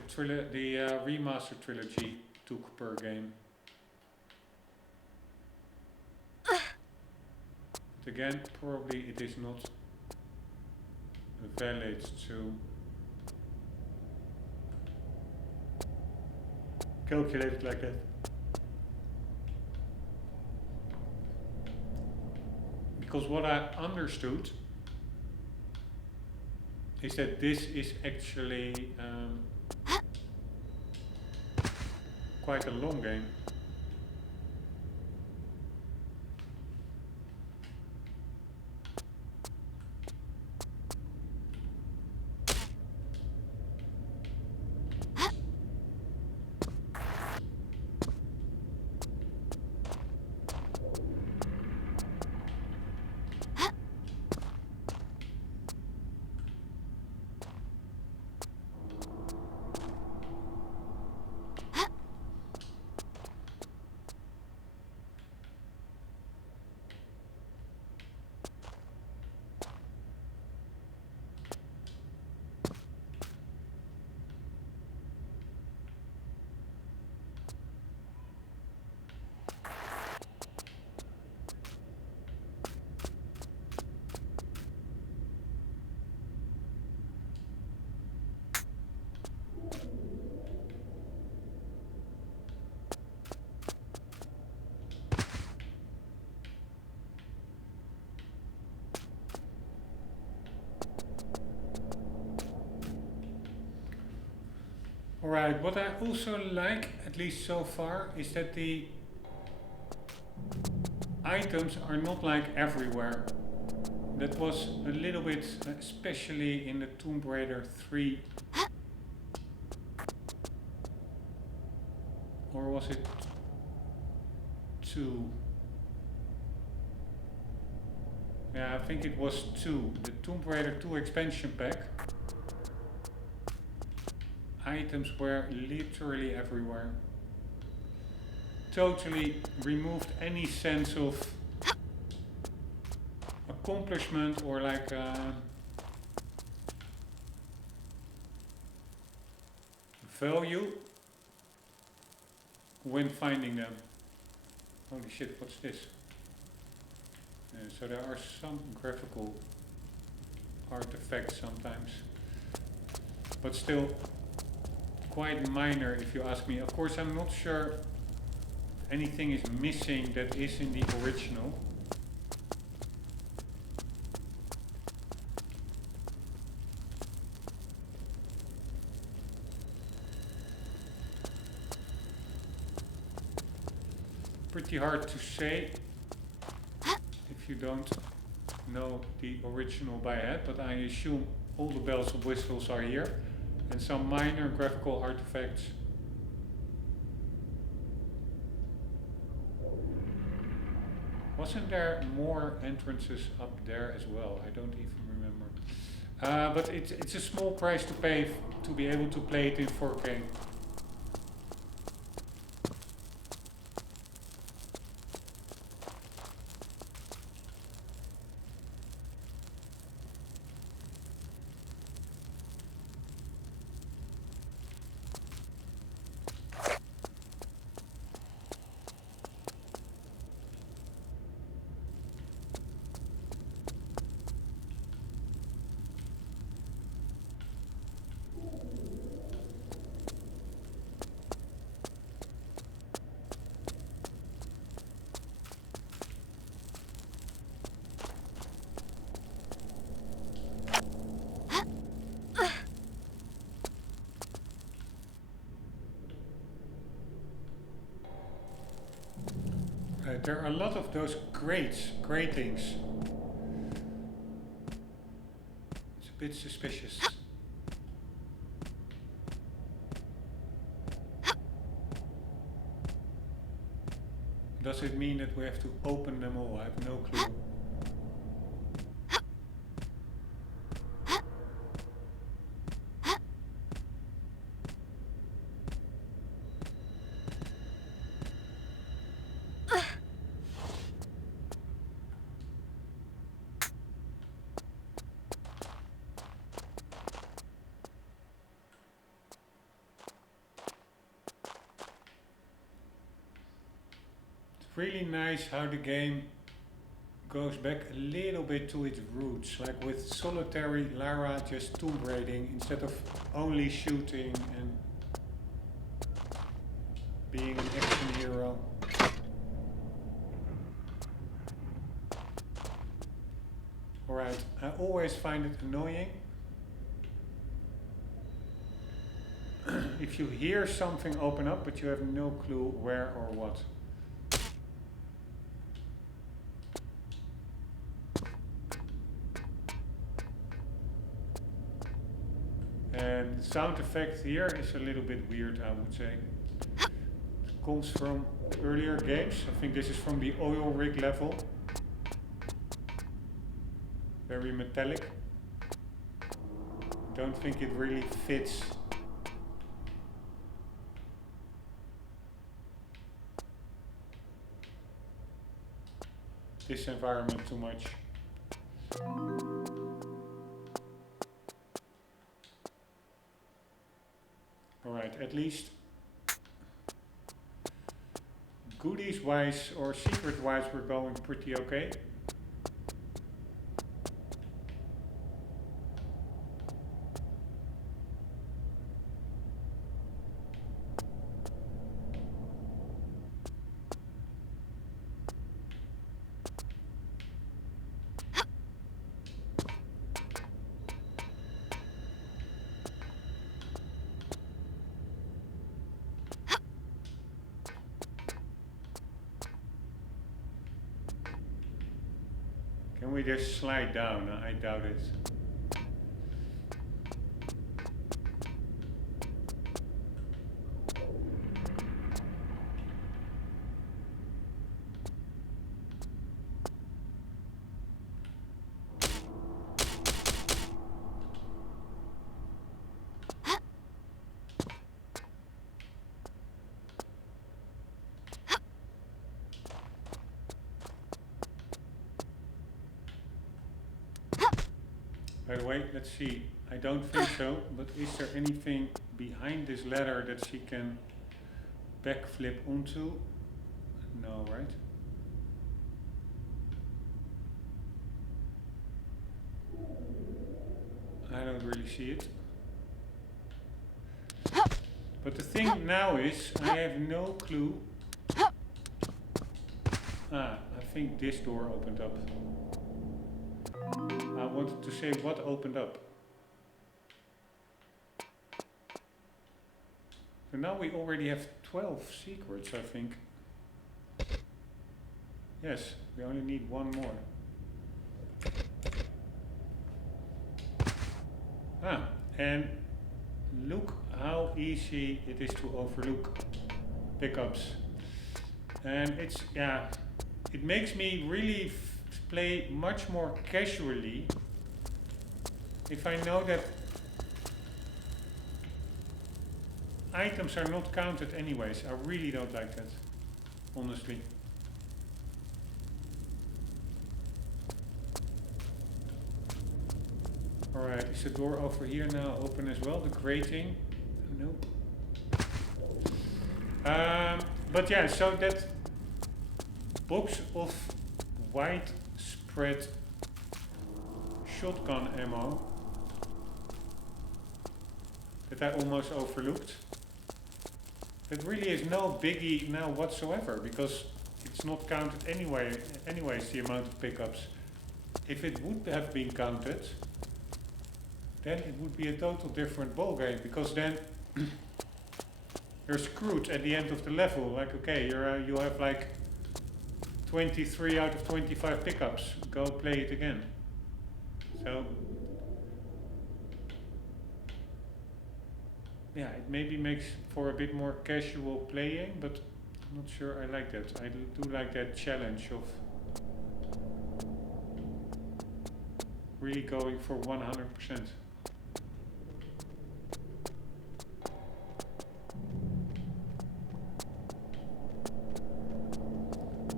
the remaster trilogy took per game. But again, probably it is not valid to calculate it like that. Because what I understood is that this is actually quite a long game. Alright, what I also like, at least so far, is that the items are not like everywhere. That was a little bit, especially in the Tomb Raider 3. Or was it 2? Yeah, I think it was 2. The Tomb Raider 2 expansion pack. Items were literally everywhere. Totally removed any sense of accomplishment or like value when finding them. Holy shit, what's this? So there are some graphical artifacts sometimes, but still quite minor if you ask me. Of course, I'm not sure anything is missing that is in the original. Pretty hard to say if you don't know the original by head, but I assume all the bells and whistles are here and some minor graphical artifacts. Wasn't there more entrances up there as well? I don't even remember. But it's a small price to pay to be able to play it in 4K. There are a lot of those gratings. It's a bit suspicious. Does it mean that we have to open them all? I have no clue. Really nice how the game goes back a little bit to its roots, like with solitary Lara just tomb raiding instead of only shooting and being an action hero. Alright, I always find it annoying if you hear something open up but you have no clue where or what. And the sound effect here is a little bit weird, I would say. It comes from earlier games. I think this is from the oil rig level. Very metallic. Don't think it really fits this environment too much. Alright, at least goodies wise or secret wise we're going pretty okay. Can we just slide down? I doubt it. By the way, let's see. I don't think so, but is there anything behind this ladder that she can backflip onto? No, right? I don't really see it. But the thing now is, I have no clue. I think this door opened up. I wanted to say what opened up. So now we already have 12 secrets, I think. Yes, we only need one more. And look how easy it is to overlook pickups. And it's, yeah, it makes me really play much more casually if I know that items are not counted anyways. I really don't like that, honestly. Alright, is the door over here now open as well? The grating? Nope. But yeah, so that box of widespread shotgun ammo that I almost overlooked, that really is no biggie now whatsoever, because it's not counted anyways, the amount of pickups. If it would have been counted, then it would be a total different ballgame, because then you're screwed at the end of the level. Like, okay, you have like 23 out of 25 pickups. Go play it again. So, yeah, it maybe makes for a bit more casual playing, but I'm not sure I like that. I do like that challenge of really going for 100%.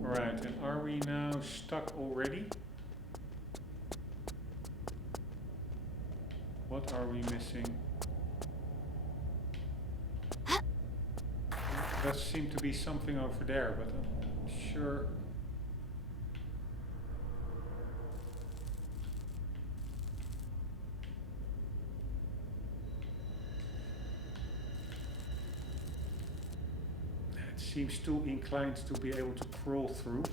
Alright, and are we now stuck already? What are we missing? There does seem to be something over there, but I'm not sure. It seems too inclined to be able to crawl through.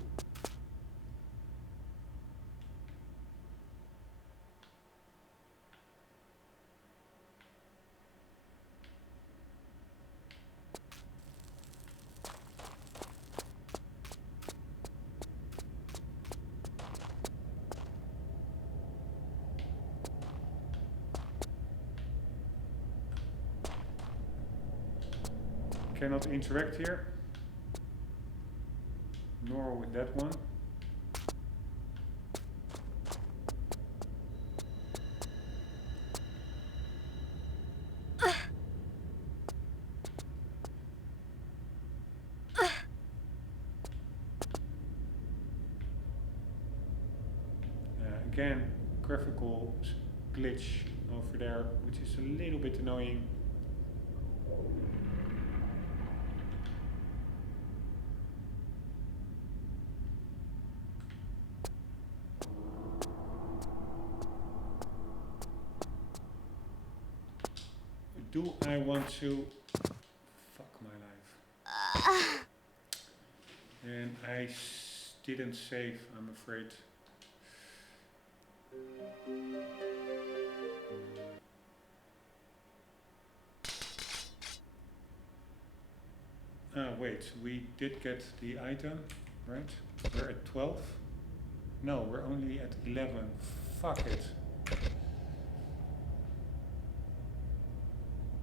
Cannot interact here, nor with that one. Again, graphical glitch over there, which is a little bit annoying. Do I want to fuck my life? And I didn't save, I'm afraid. Wait, we did get the item, right? We're at 12. No, we're only at 11. Fuck it.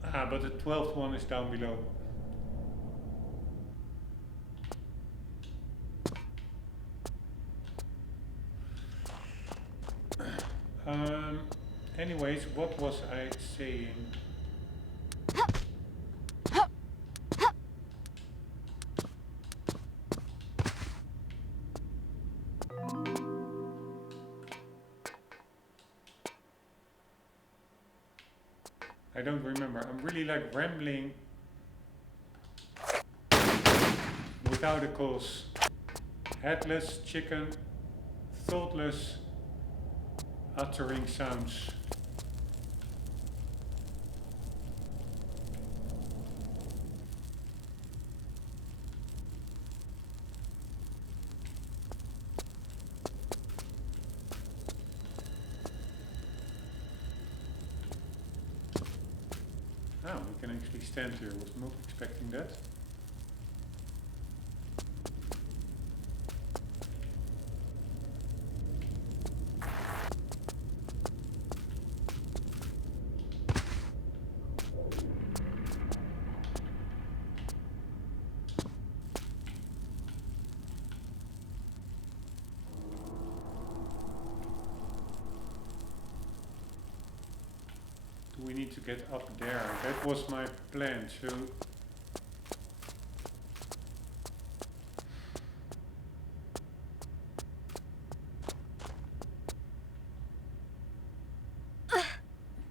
Ah, but the 12th one is down below. Anyways, what was I saying? I don't remember. I'm really like rambling without a cause. Headless chicken, thoughtless, uttering sounds. Ah, we can actually stand here. Was not expecting that. We need to get up there. That was my plan. So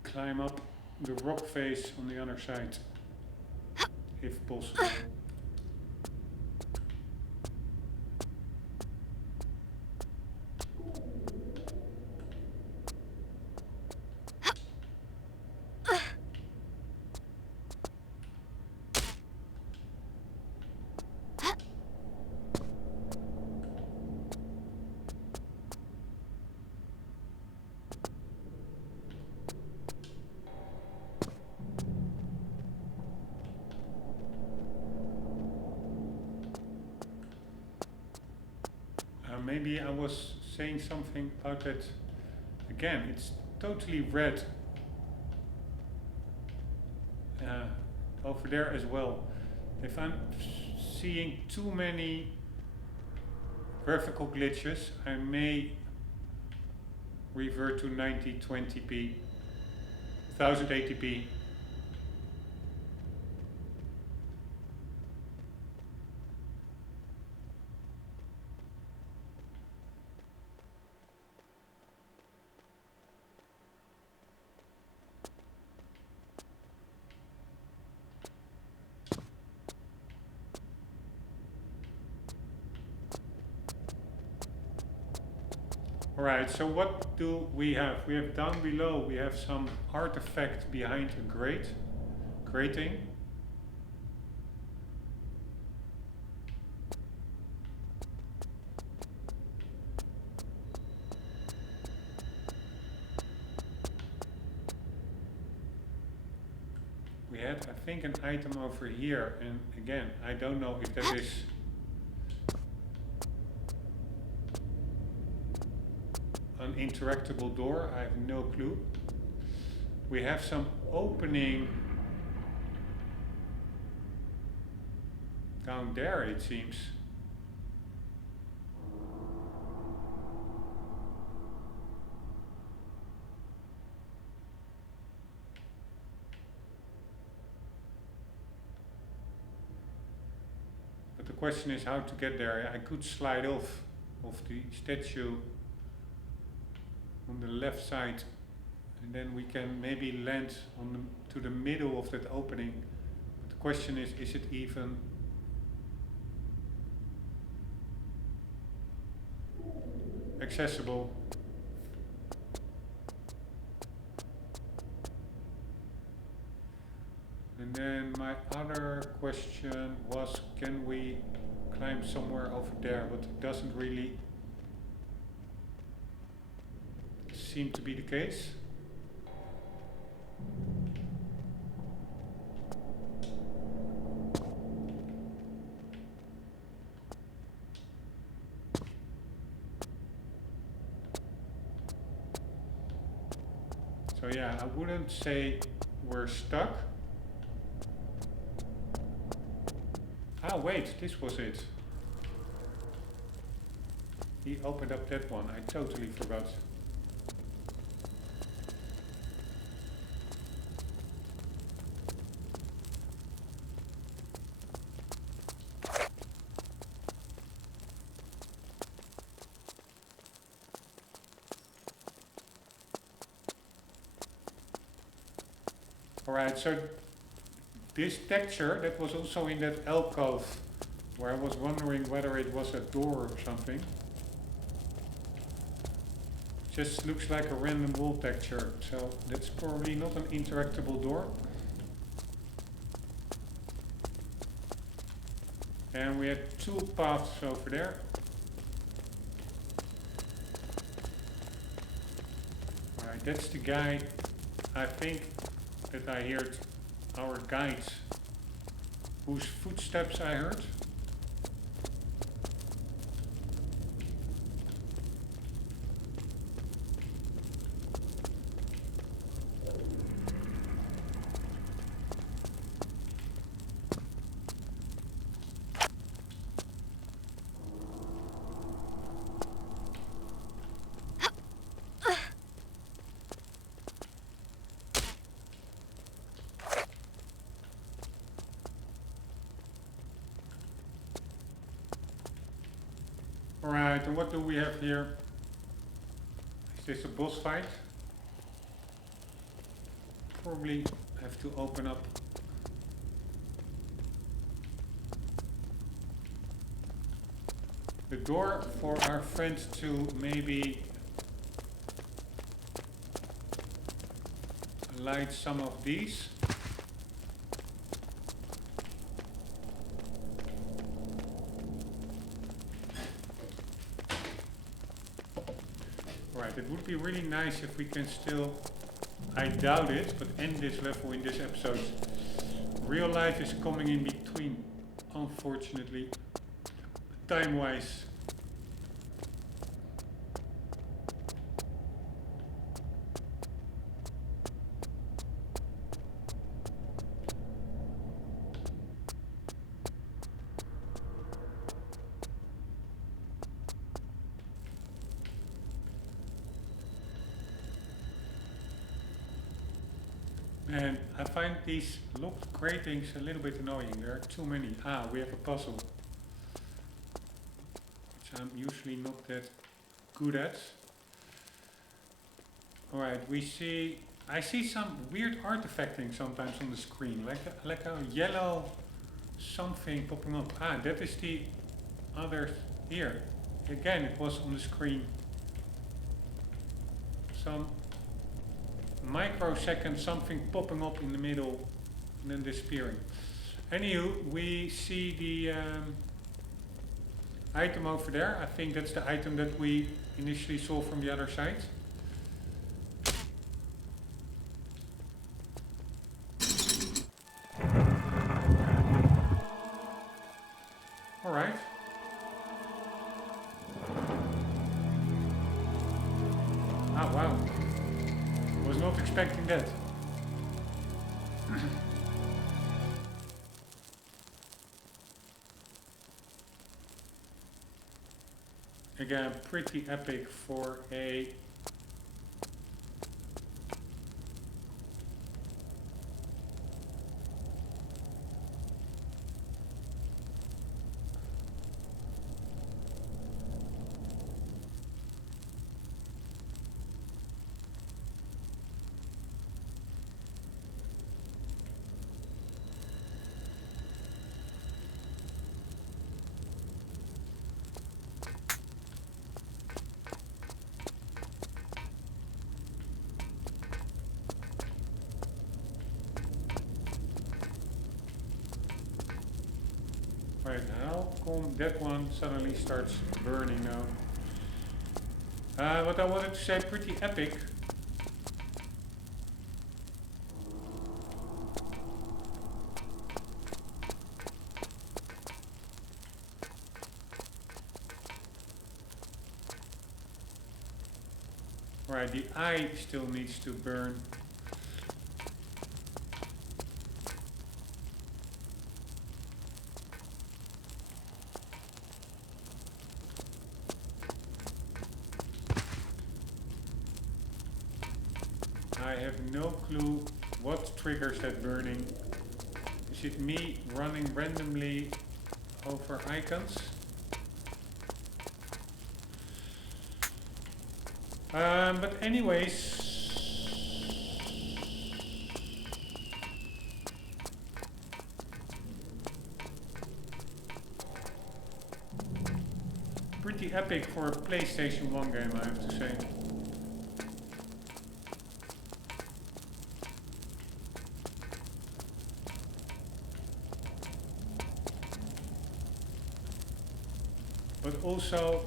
climb up the rock face on the other side, if possible. Maybe I was saying something about that. Again, it's totally red over there as well. If I'm seeing too many graphical glitches, I may revert to 1920p, 1080p. Alright, so what do we have? We have down below, we have some artifact behind a grating. We had, I think, an item over here, and again, I don't know if that is an interactable door. I have no clue. We have some opening down there, it seems. But the question is how to get there. I could slide off of the statue on the left side, and then we can maybe land on to the middle of that opening. But the question is it even accessible? And then my other question was, can we climb somewhere over there? But it doesn't really seem to be the case. So yeah, I wouldn't say we're stuck. Ah wait, this was it. He opened up that one, I totally forgot. Alright, so this texture that was also in that alcove where I was wondering whether it was a door or something. Just looks like a random wall texture, so that's probably not an interactable door. And we had two paths over there. Alright, that's the guy, I think, that I heard our guides, whose footsteps I heard. Alright, and what do we have here? Is this a boss fight? Probably have to open up. The door for our friend to maybe light some of these. Right, it would be really nice if we can still, I doubt it, but end this level in this episode. Real life is coming in between, unfortunately, time-wise. And I find these locked gratings a little bit annoying. There are too many. Ah, we have a puzzle, which I'm usually not that good at. Alright, I see some weird artifacting sometimes on the screen, like a yellow something popping up. Ah, that is the other here. Again, it was on the screen. Some microsecond something popping up in the middle and then disappearing. Anywho, we see the item over there. I think that's the item that we initially saw from the other side. Alright. Ah, wow. Was not expecting that. Again, pretty epic for a right, how come that one suddenly starts burning now? What I wanted to say, pretty epic. Right, the eye still needs to burn. I have no clue what triggers that burning. Is it me running randomly over icons? But anyways, pretty epic for a PlayStation 1 game, I have to say. But also,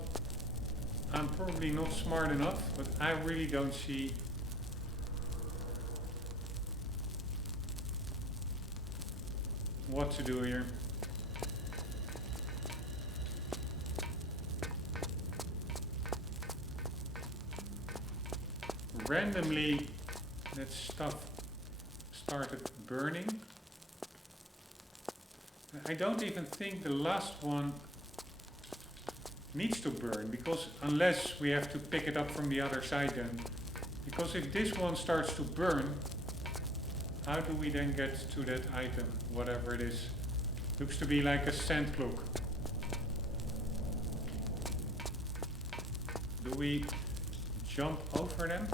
I'm probably not smart enough, but I really don't see what to do here. Randomly, that stuff started burning. I don't even think the last one needs to burn, because unless we have to pick it up from the other side then. Because if this one starts to burn, how do we then get to that item, whatever it is? Looks to be like a sand cloak. Do we jump over them?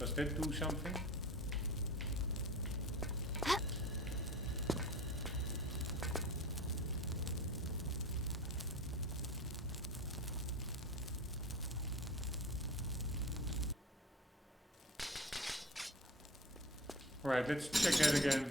Does that do something? Alright, let's check that again.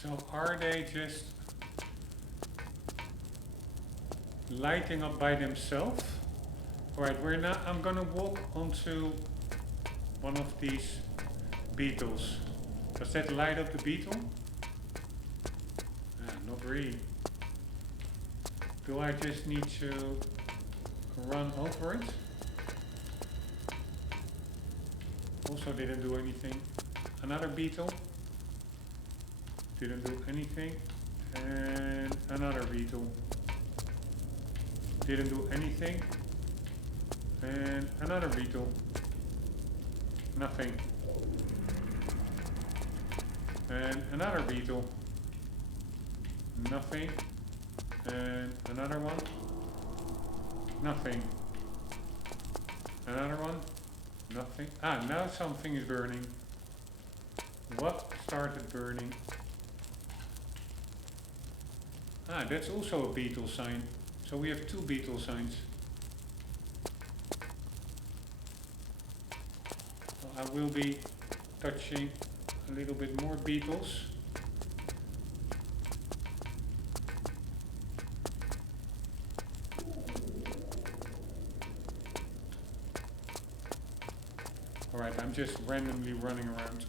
So are they just lighting up by themselves? Alright, I'm gonna walk onto one of these beetles. Does that light up the beetle? Not really. Do I just need to run over it? Also didn't do anything. Another beetle. Didn't do anything. And another beetle. Didn't do anything. And another beetle. Nothing. And another beetle. Nothing. And another one. Nothing. Another one. Nothing. Now something is burning. What started burning? That's also a beetle sign. So we have two beetle signs. So I will be touching a little bit more beetles. Alright, I'm just randomly running around.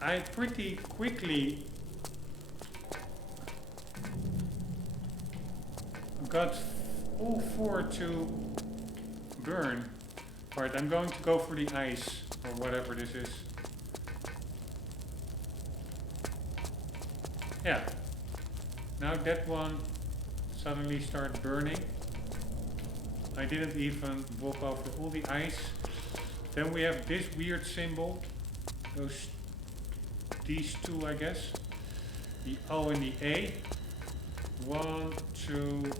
I pretty quickly got all four to burn. Alright, I'm going to go for the ice, or whatever this is. Yeah. Now that one suddenly started burning. I didn't even walk over all the ice. Then we have this weird symbol. These two, I guess. The O and the A. 1, 2,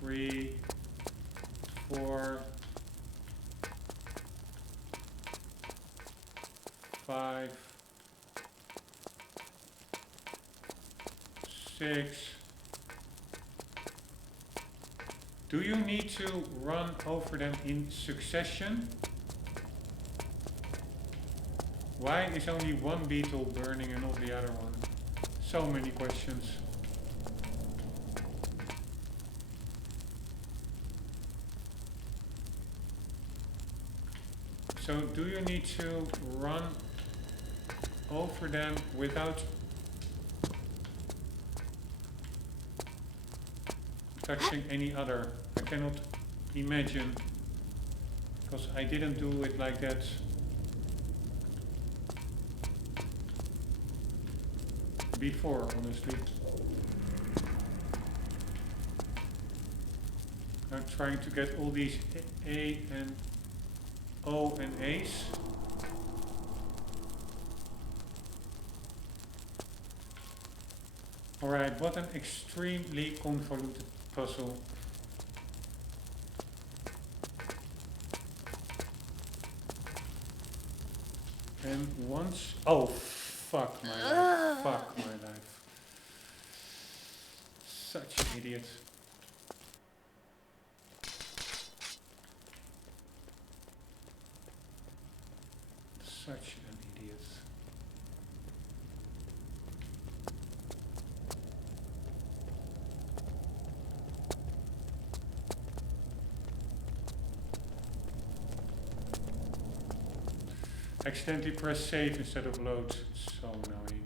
3, 4, 5, 6, Do you need to run over them in succession? Why is only one beetle burning and not the other one? So many questions. So do you need to run over them without touching any other? I cannot imagine, because I didn't do it like that. Before, honestly. I'm trying to get all these A and O and A's. Alright, what an extremely convoluted puzzle. And once... Oh, fuck my life. Fuck my life. Such an idiot. Such an idiot. Accidentally press save instead of load. It's so annoying.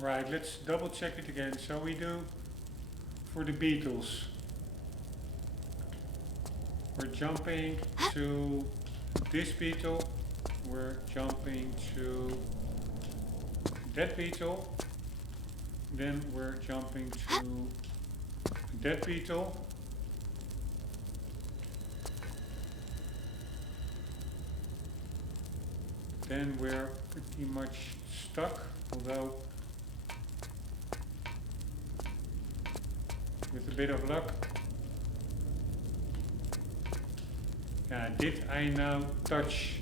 Right, let's double check it again. So we do for the beetles. We're jumping to this beetle. We're jumping to that beetle. Then we're jumping to that beetle. Then we're pretty much stuck, although with a bit of luck. Did I now touch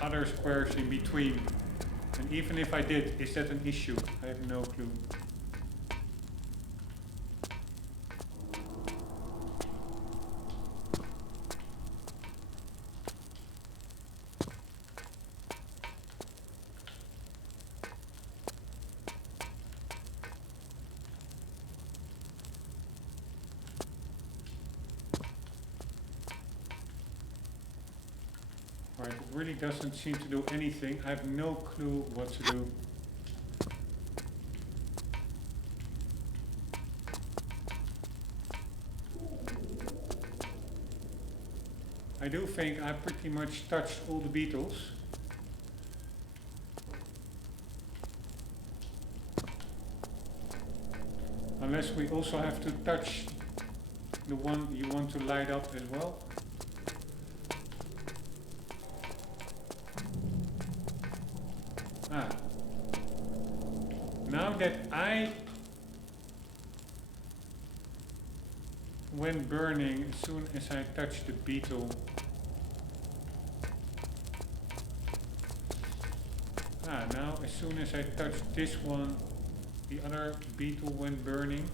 other squares in between? And even if I did, is that an issue? I have no clue. Right, it really doesn't seem to do anything. I have no clue what to do. I do think I pretty much touched all the beetles. Unless we also have to touch the one you want to light up as well. Now that I went burning as soon as I touched the beetle. Now as soon as I touched this one, the other beetle went burning.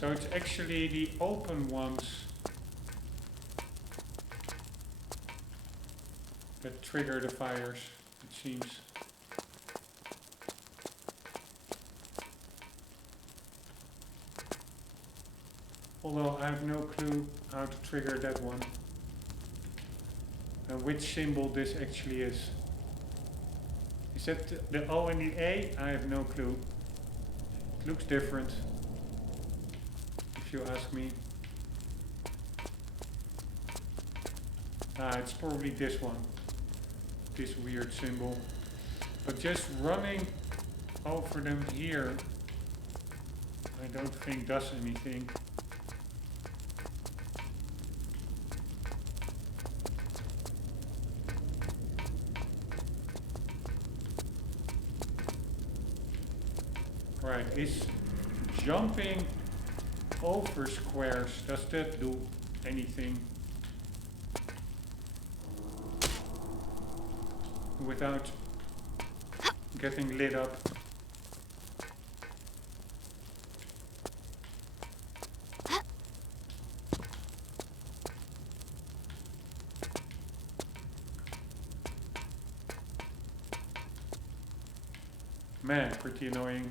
So it's actually the open ones that trigger the fires, it seems. Although I have no clue how to trigger that one. And which symbol this actually is. Is that the O and the A? I have no clue. It Looks different, if you ask me. It's probably this one. This weird symbol. But just running over them here, I don't think does anything. Right, is jumping over squares, does that do anything? Without getting lit up. Man, pretty annoying.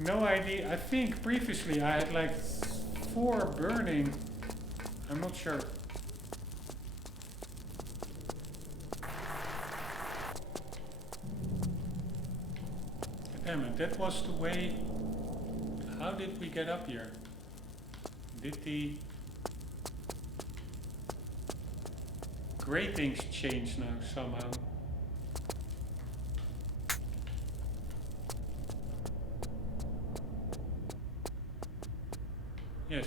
No idea. I think previously I had like 4 burning. I'm not sure. Damn it, that was the way. How did we get up here? Did the gratings change now somehow? Yes.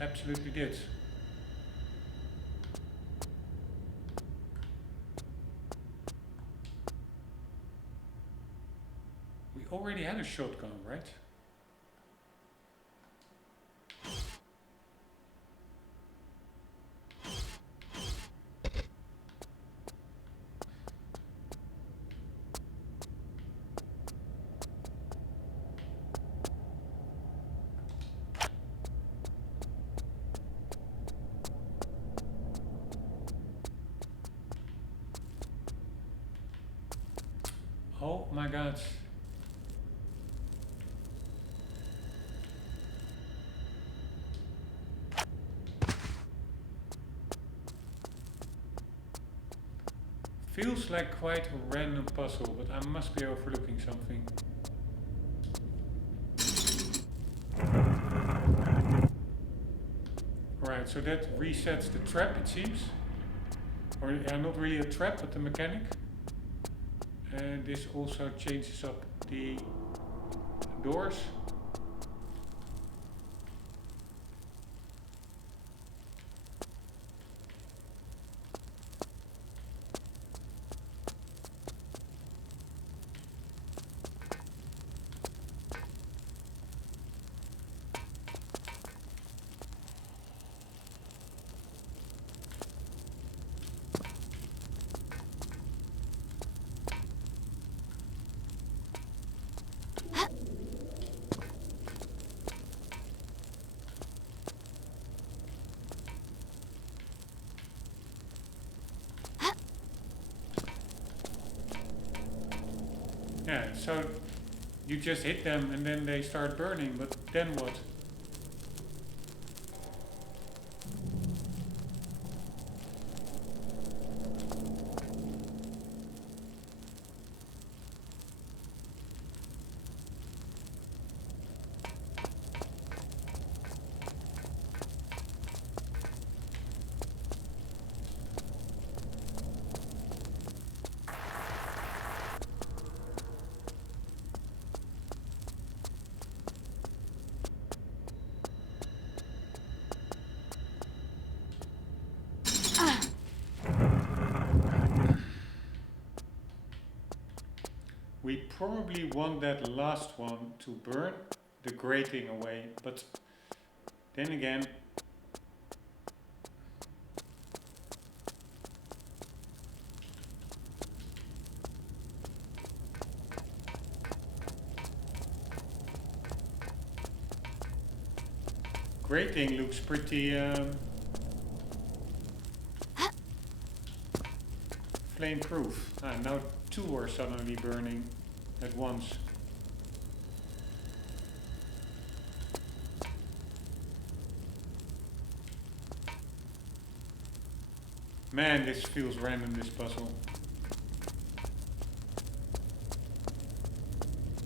Absolutely did. We already had a shotgun, right? Oh my god. Feels like quite a random puzzle, but I must be overlooking something. Right, so that resets the trap, it seems. Or not really a trap, but the mechanic. And this also changes up the doors. Yeah, so you just hit them and then they start burning, but then what? We probably want that last one to burn the grating away, but then again, grating looks pretty flame proof. Now 2 are suddenly burning at once. Man, this feels random, this puzzle.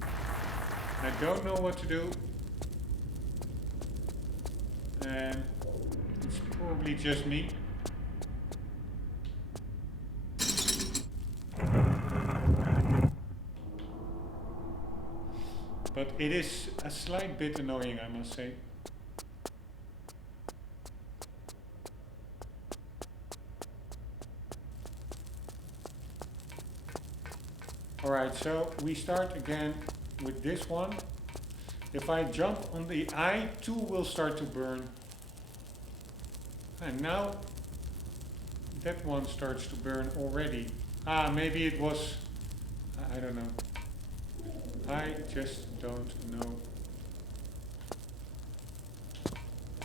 I don't know what to do. And it's probably just me. But it is a slight bit annoying, I must say. Alright, so we start again with this one. If I jump on the eye, 2 will start to burn. And now that one starts to burn already. Maybe it was, I don't know. I just don't know.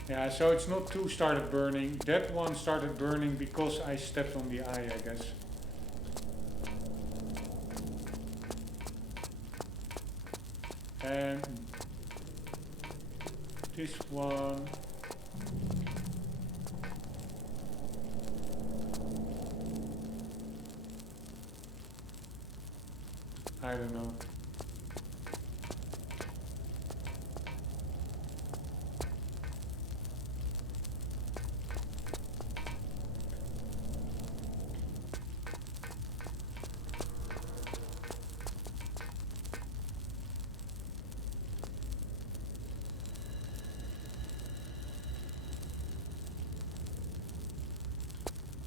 Yeah, so it's not 2 started burning. That one started burning because I stepped on the eye, I guess. And this one. I don't know.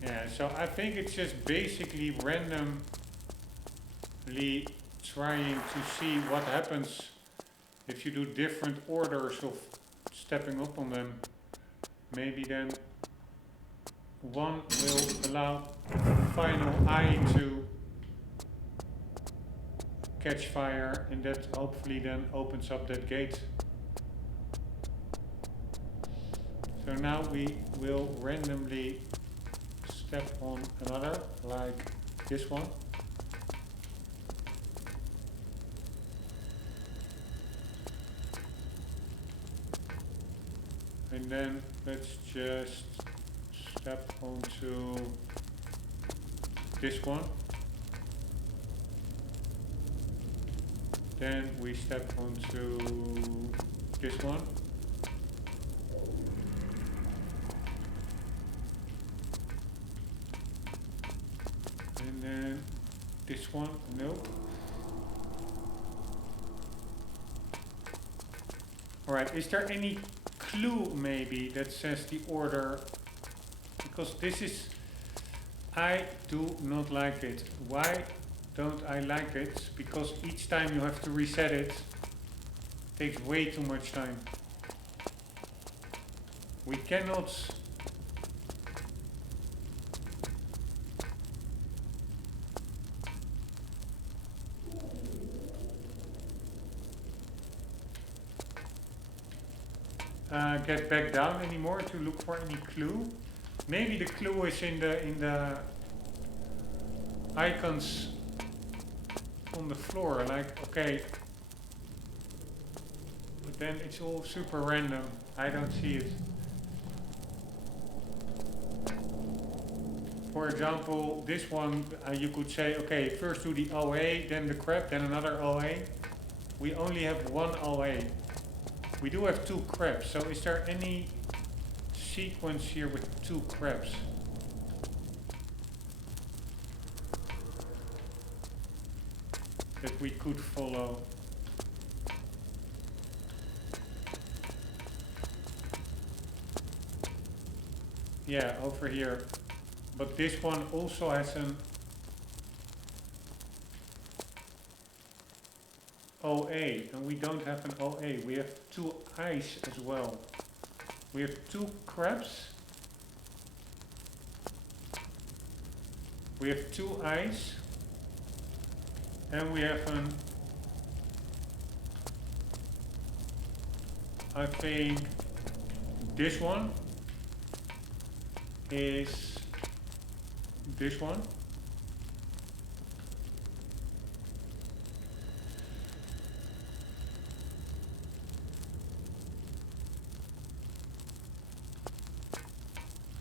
Yeah, so I think it's just basically randomly trying to see what happens if you do different orders of stepping up on them. Maybe then one will allow final eye to catch fire, and that hopefully then opens up that gate. So now we will randomly step on another, like this one. And then let's just step onto this one. Then we step onto this one. And then this one, nope. Alright, is there any clue maybe that says the order? Because this is, I do not like it. Why don't I like it? Because each time you have to reset it, takes way too much time. We cannot get back down anymore to look for any clue. Maybe the clue is in the icons on the floor, like, okay, but then it's all super random. I don't see it. For example, this one, you could say, okay, first do the OA, then the crab, then another OA. We only have one OA. We do have 2 crabs, so is there any sequence here with 2 crabs? That we could follow? Yeah, over here. But this one also has an OA, and we don't have an OA. We have 2 eyes as well. We have 2 crabs. We have 2 eyes. And we have an, I think this one is this one.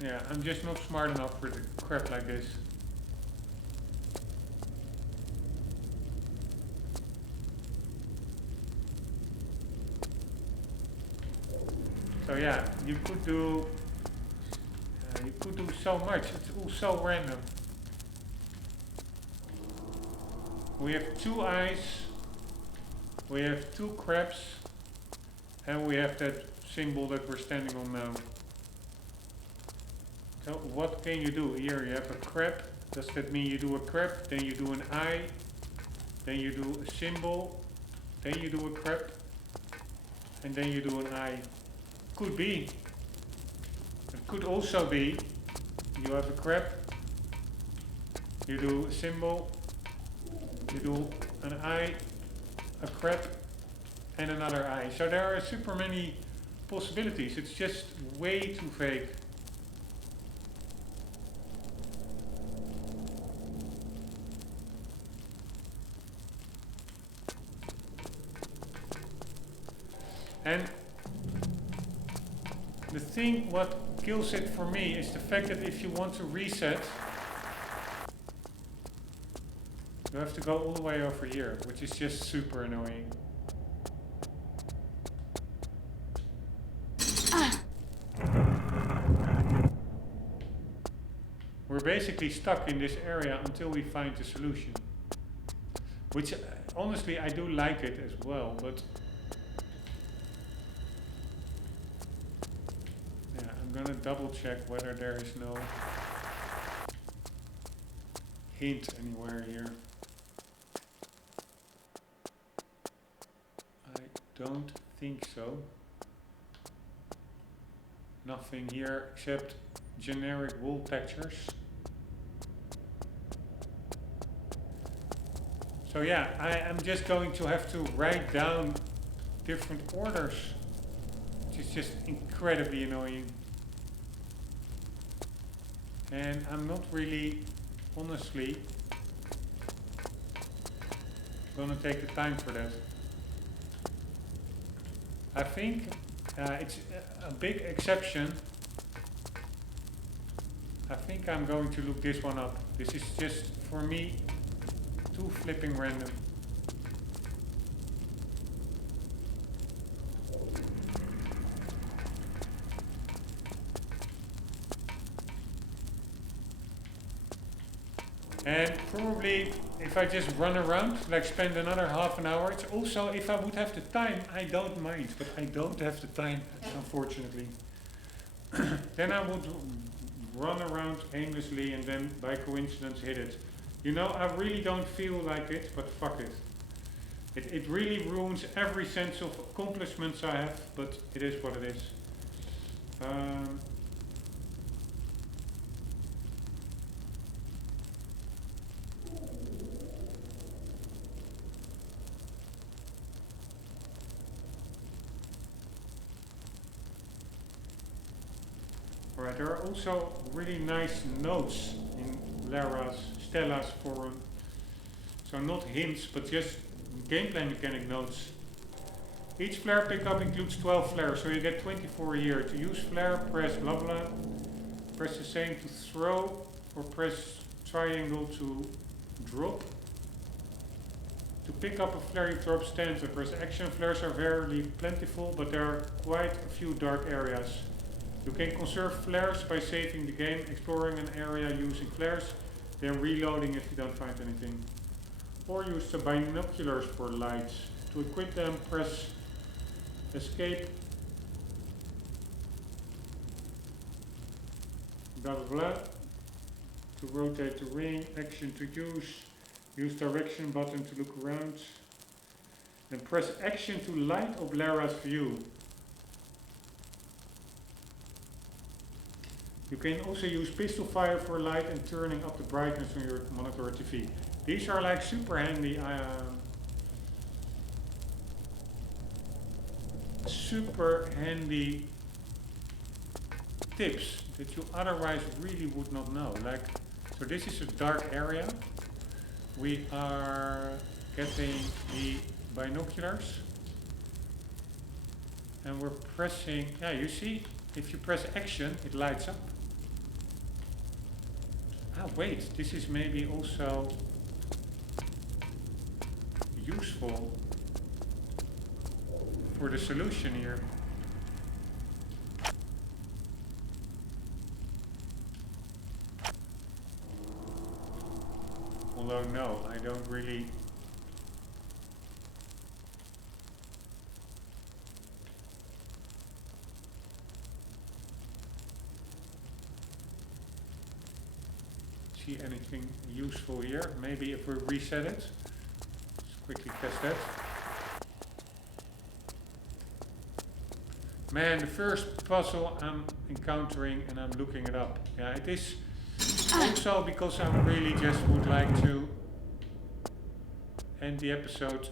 Yeah, I'm just not smart enough for the crap like this. So yeah, you could do so much. It's all so random. We have 2 eyes, we have 2 crabs, and we have that symbol that we're standing on now. So what can you do? Here you have a crab. Does that mean you do a crab, then you do an eye, then you do a symbol, then you do a crab, and then you do an eye? Could be. It could also be you have a crab, you do a symbol, you do an eye, a crab, and another eye. So there are super many possibilities. It's just way too vague. And the thing what kills it for me is the fact that if you want to reset, you have to go all the way over here, which is just super annoying. We're basically stuck in this area until we find the solution. Which, honestly, I do like it as well, but... yeah, I'm gonna double check whether there is no hint anywhere here. I don't think so. Nothing here except generic wall textures. So yeah, I am just going to have to write down different orders, which is just incredibly annoying. And I'm not really, honestly, gonna take the time for that. I think it's a big exception. I think I'm going to look this one up. This is just, for me, too flipping random. And probably if I just run around, like spend another half an hour, it's also, if I would have the time, I don't mind, but I don't have the time, unfortunately. Then I would run around aimlessly and then by coincidence hit it. You know, I really don't feel like it, but fuck it. It really ruins every sense of accomplishments I have, but it is what it is. Alright, there are also really nice notes in Stella's forum. So not hints, but just gameplay mechanic notes. Each flare pickup includes 12 flares, so you get 24 here. To use flare, press blah blah. Press the same to throw, or press triangle to drop. To pick up a flare, you drop stands and press action. Flares are very plentiful, but there are quite a few dark areas. You can conserve flares by saving the game, exploring an area using flares, then reloading if you don't find anything. Or use the binoculars for lights. To equip them, press escape, blah blah blah. To rotate the ring, action to use direction button to look around, and press action to light up Lara's view. You can also use pistol fire for light and turning up the brightness on your monitor or TV. These are like super handy tips that you otherwise really would not know. Like, so this is a dark area. We are getting the binoculars and we're pressing, yeah, you see, if you press action, it lights up. Ah, wait, this is maybe also useful for the solution here. Although no, I don't really. See anything useful here? Maybe if we reset it. Let's quickly test that. Man, the first puzzle I'm encountering and I'm looking it up. Yeah, it is also because I really just would like to end the episode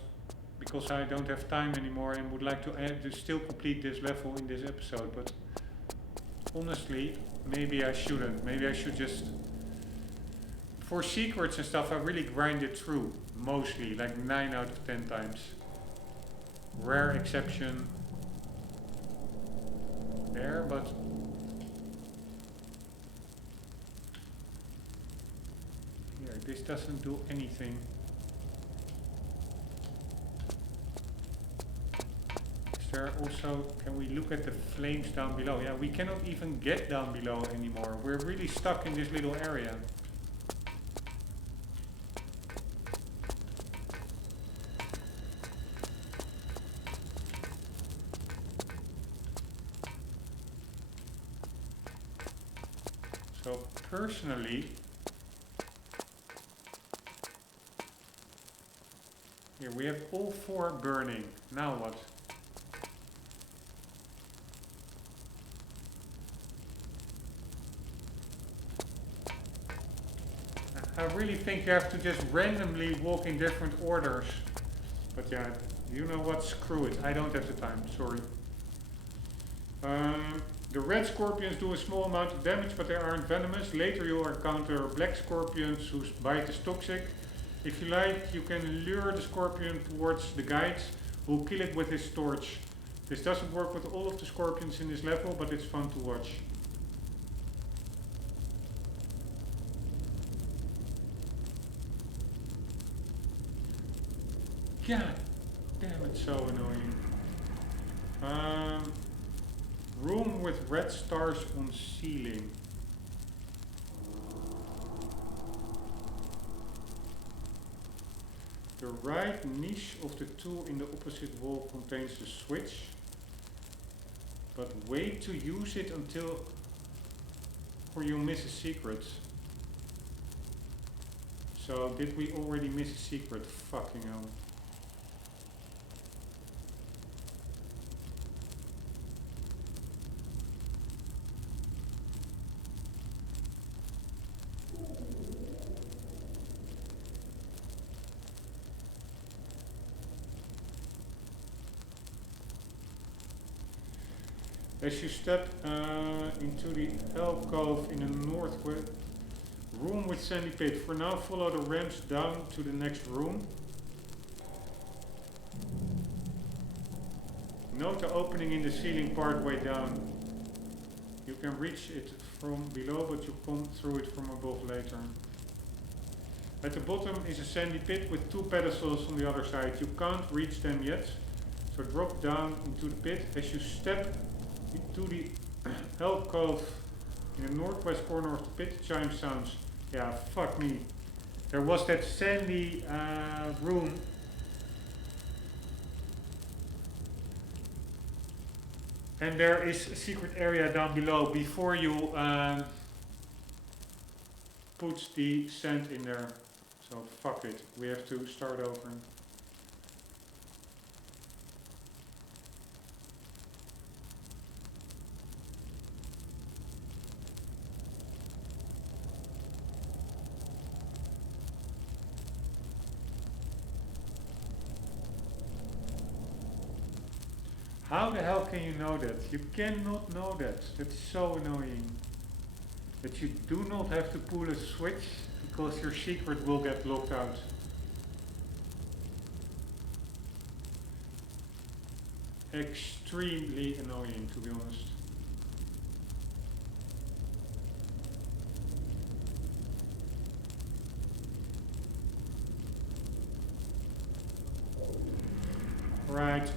because I don't have time anymore and would like to still complete this level in this episode. But honestly, maybe I shouldn't. Maybe I should just... For secrets and stuff, I really grind it through. Mostly, like 9 out of 10 times. Rare exception there, but here, this doesn't do anything. Is there also, can we look at the flames down below? Yeah, we cannot even get down below anymore. We're really stuck in this little area. So personally, here we have all 4 burning. Now what? I really think you have to just randomly walk in different orders. But yeah, you know what? Screw it. I don't have the time. Sorry. The red scorpions do a small amount of damage, but they aren't venomous. Later you'll encounter black scorpions whose bite is toxic. If you like, you can lure the scorpion towards the guides, who'll kill it with his torch. This doesn't work with all of the scorpions in this level, but it's fun to watch. God damn, it's so annoying. Room with red stars on ceiling. The right niche of the two in the opposite wall contains the switch, but wait to use it until or you miss a secret. So did we already miss a secret? Fucking hell. As you step into the alcove in the northwest room with sandy pit, for now follow the ramps down to the next room. Note the opening in the ceiling part way down. You can reach it from below, but you come through it from above later. At the bottom is a sandy pit with 2 pedestals on the other side. You can't reach them yet, so drop down into the pit. As you step into the alcove in the northwest corner of the pit, chime sounds. Yeah, fuck me. There was that sandy room. And there is a secret area down below before you put the sand in there. So fuck it. We have to start over. How the hell can you know that? You cannot know that. That's so annoying. That you do not have to pull a switch because your secret will get locked out. Extremely annoying, to be honest. Right.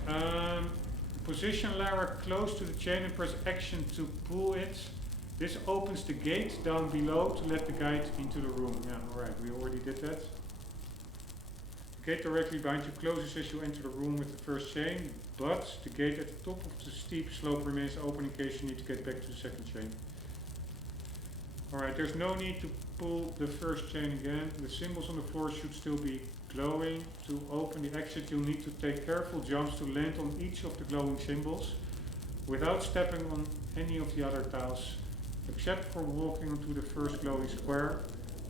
Position Lara close to the chain and press action to pull it. This opens the gate down below to let the guide into the room. Yeah, alright, we already did that. The gate directly behind you closes as you enter the room with the first chain, but the gate at the top of the steep slope remains open in case you need to get back to the second chain. Alright, there's no need to pull the first chain again. The symbols on the floor should still be glowing. To open the exit, you'll need to take careful jumps to land on each of the glowing symbols without stepping on any of the other tiles, except for walking onto the first glowing square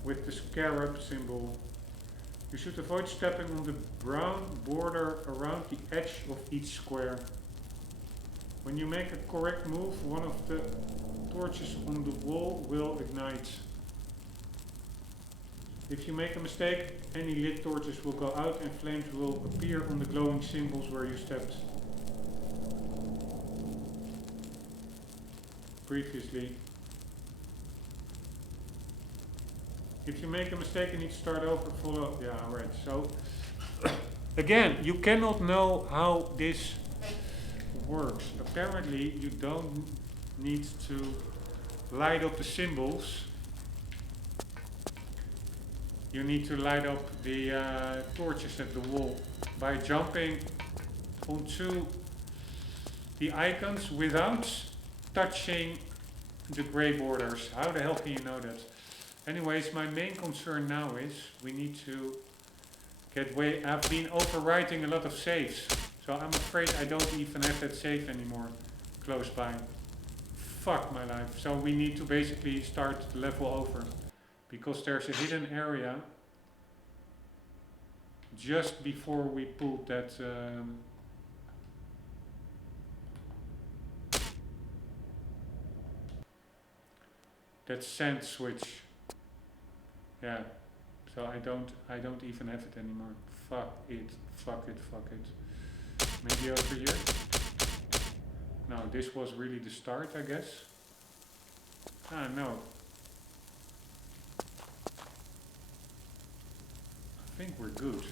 with the scarab symbol. You should avoid stepping on the brown border around the edge of each square. When you make a correct move, one of the torches on the wall will ignite. If you make a mistake, any lit torches will go out and flames will appear on the glowing symbols where you stepped previously. If you make a mistake and need to start over, follow. Yeah, alright. So, again, you cannot know how this works. Apparently, you don't need to light up the symbols. You need to light up the torches at the wall by jumping onto the icons without touching the gray borders. How the hell can you know that? Anyways, my main concern now is we need to get way. I've been overwriting a lot of saves, so I'm afraid I don't even have that save anymore close by. Fuck my life. So we need to basically start the level over, because there's a hidden area just before we pulled that that sand switch. Yeah. So I don't even have it anymore. Fuck it. Fuck it. Fuck it. Maybe over here. No, this was really the start, I guess. Ah, no. I think we're good.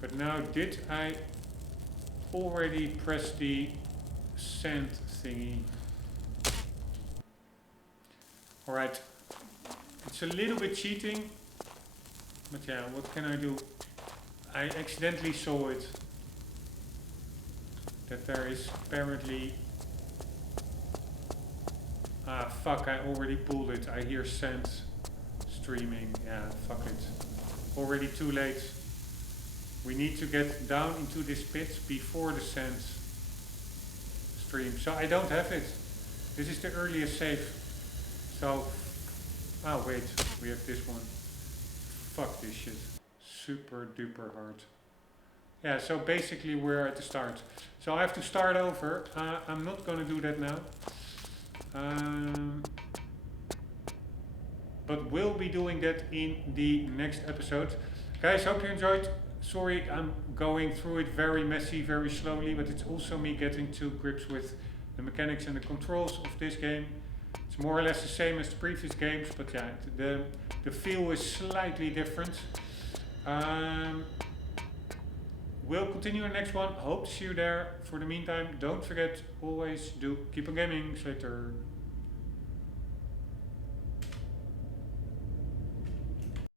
But now, did I already press the sand thingy? Alright, it's a little bit cheating, but yeah, what can I do? I accidentally saw it, that there is apparently, ah fuck, I already pulled it. I hear sand streaming. Yeah, fuck it, already too late. We need to get down into this pit before the sand stream. So I don't have it. This is the earliest save. So, oh wait, we have this one. Fuck this shit. Super duper hard. Yeah, so basically we're at the start. So I have to start over. I'm not gonna do that now. But we'll be doing that in the next episode. Guys, hope you enjoyed. Sorry, I'm going through it very messy, very slowly, but it's also me getting to grips with the mechanics and the controls of this game. It's more or less the same as the previous games, but yeah, the feel is slightly different. We'll continue in the next one. Hope to see you there. For the meantime, don't forget, always do keep on gaming. See you later.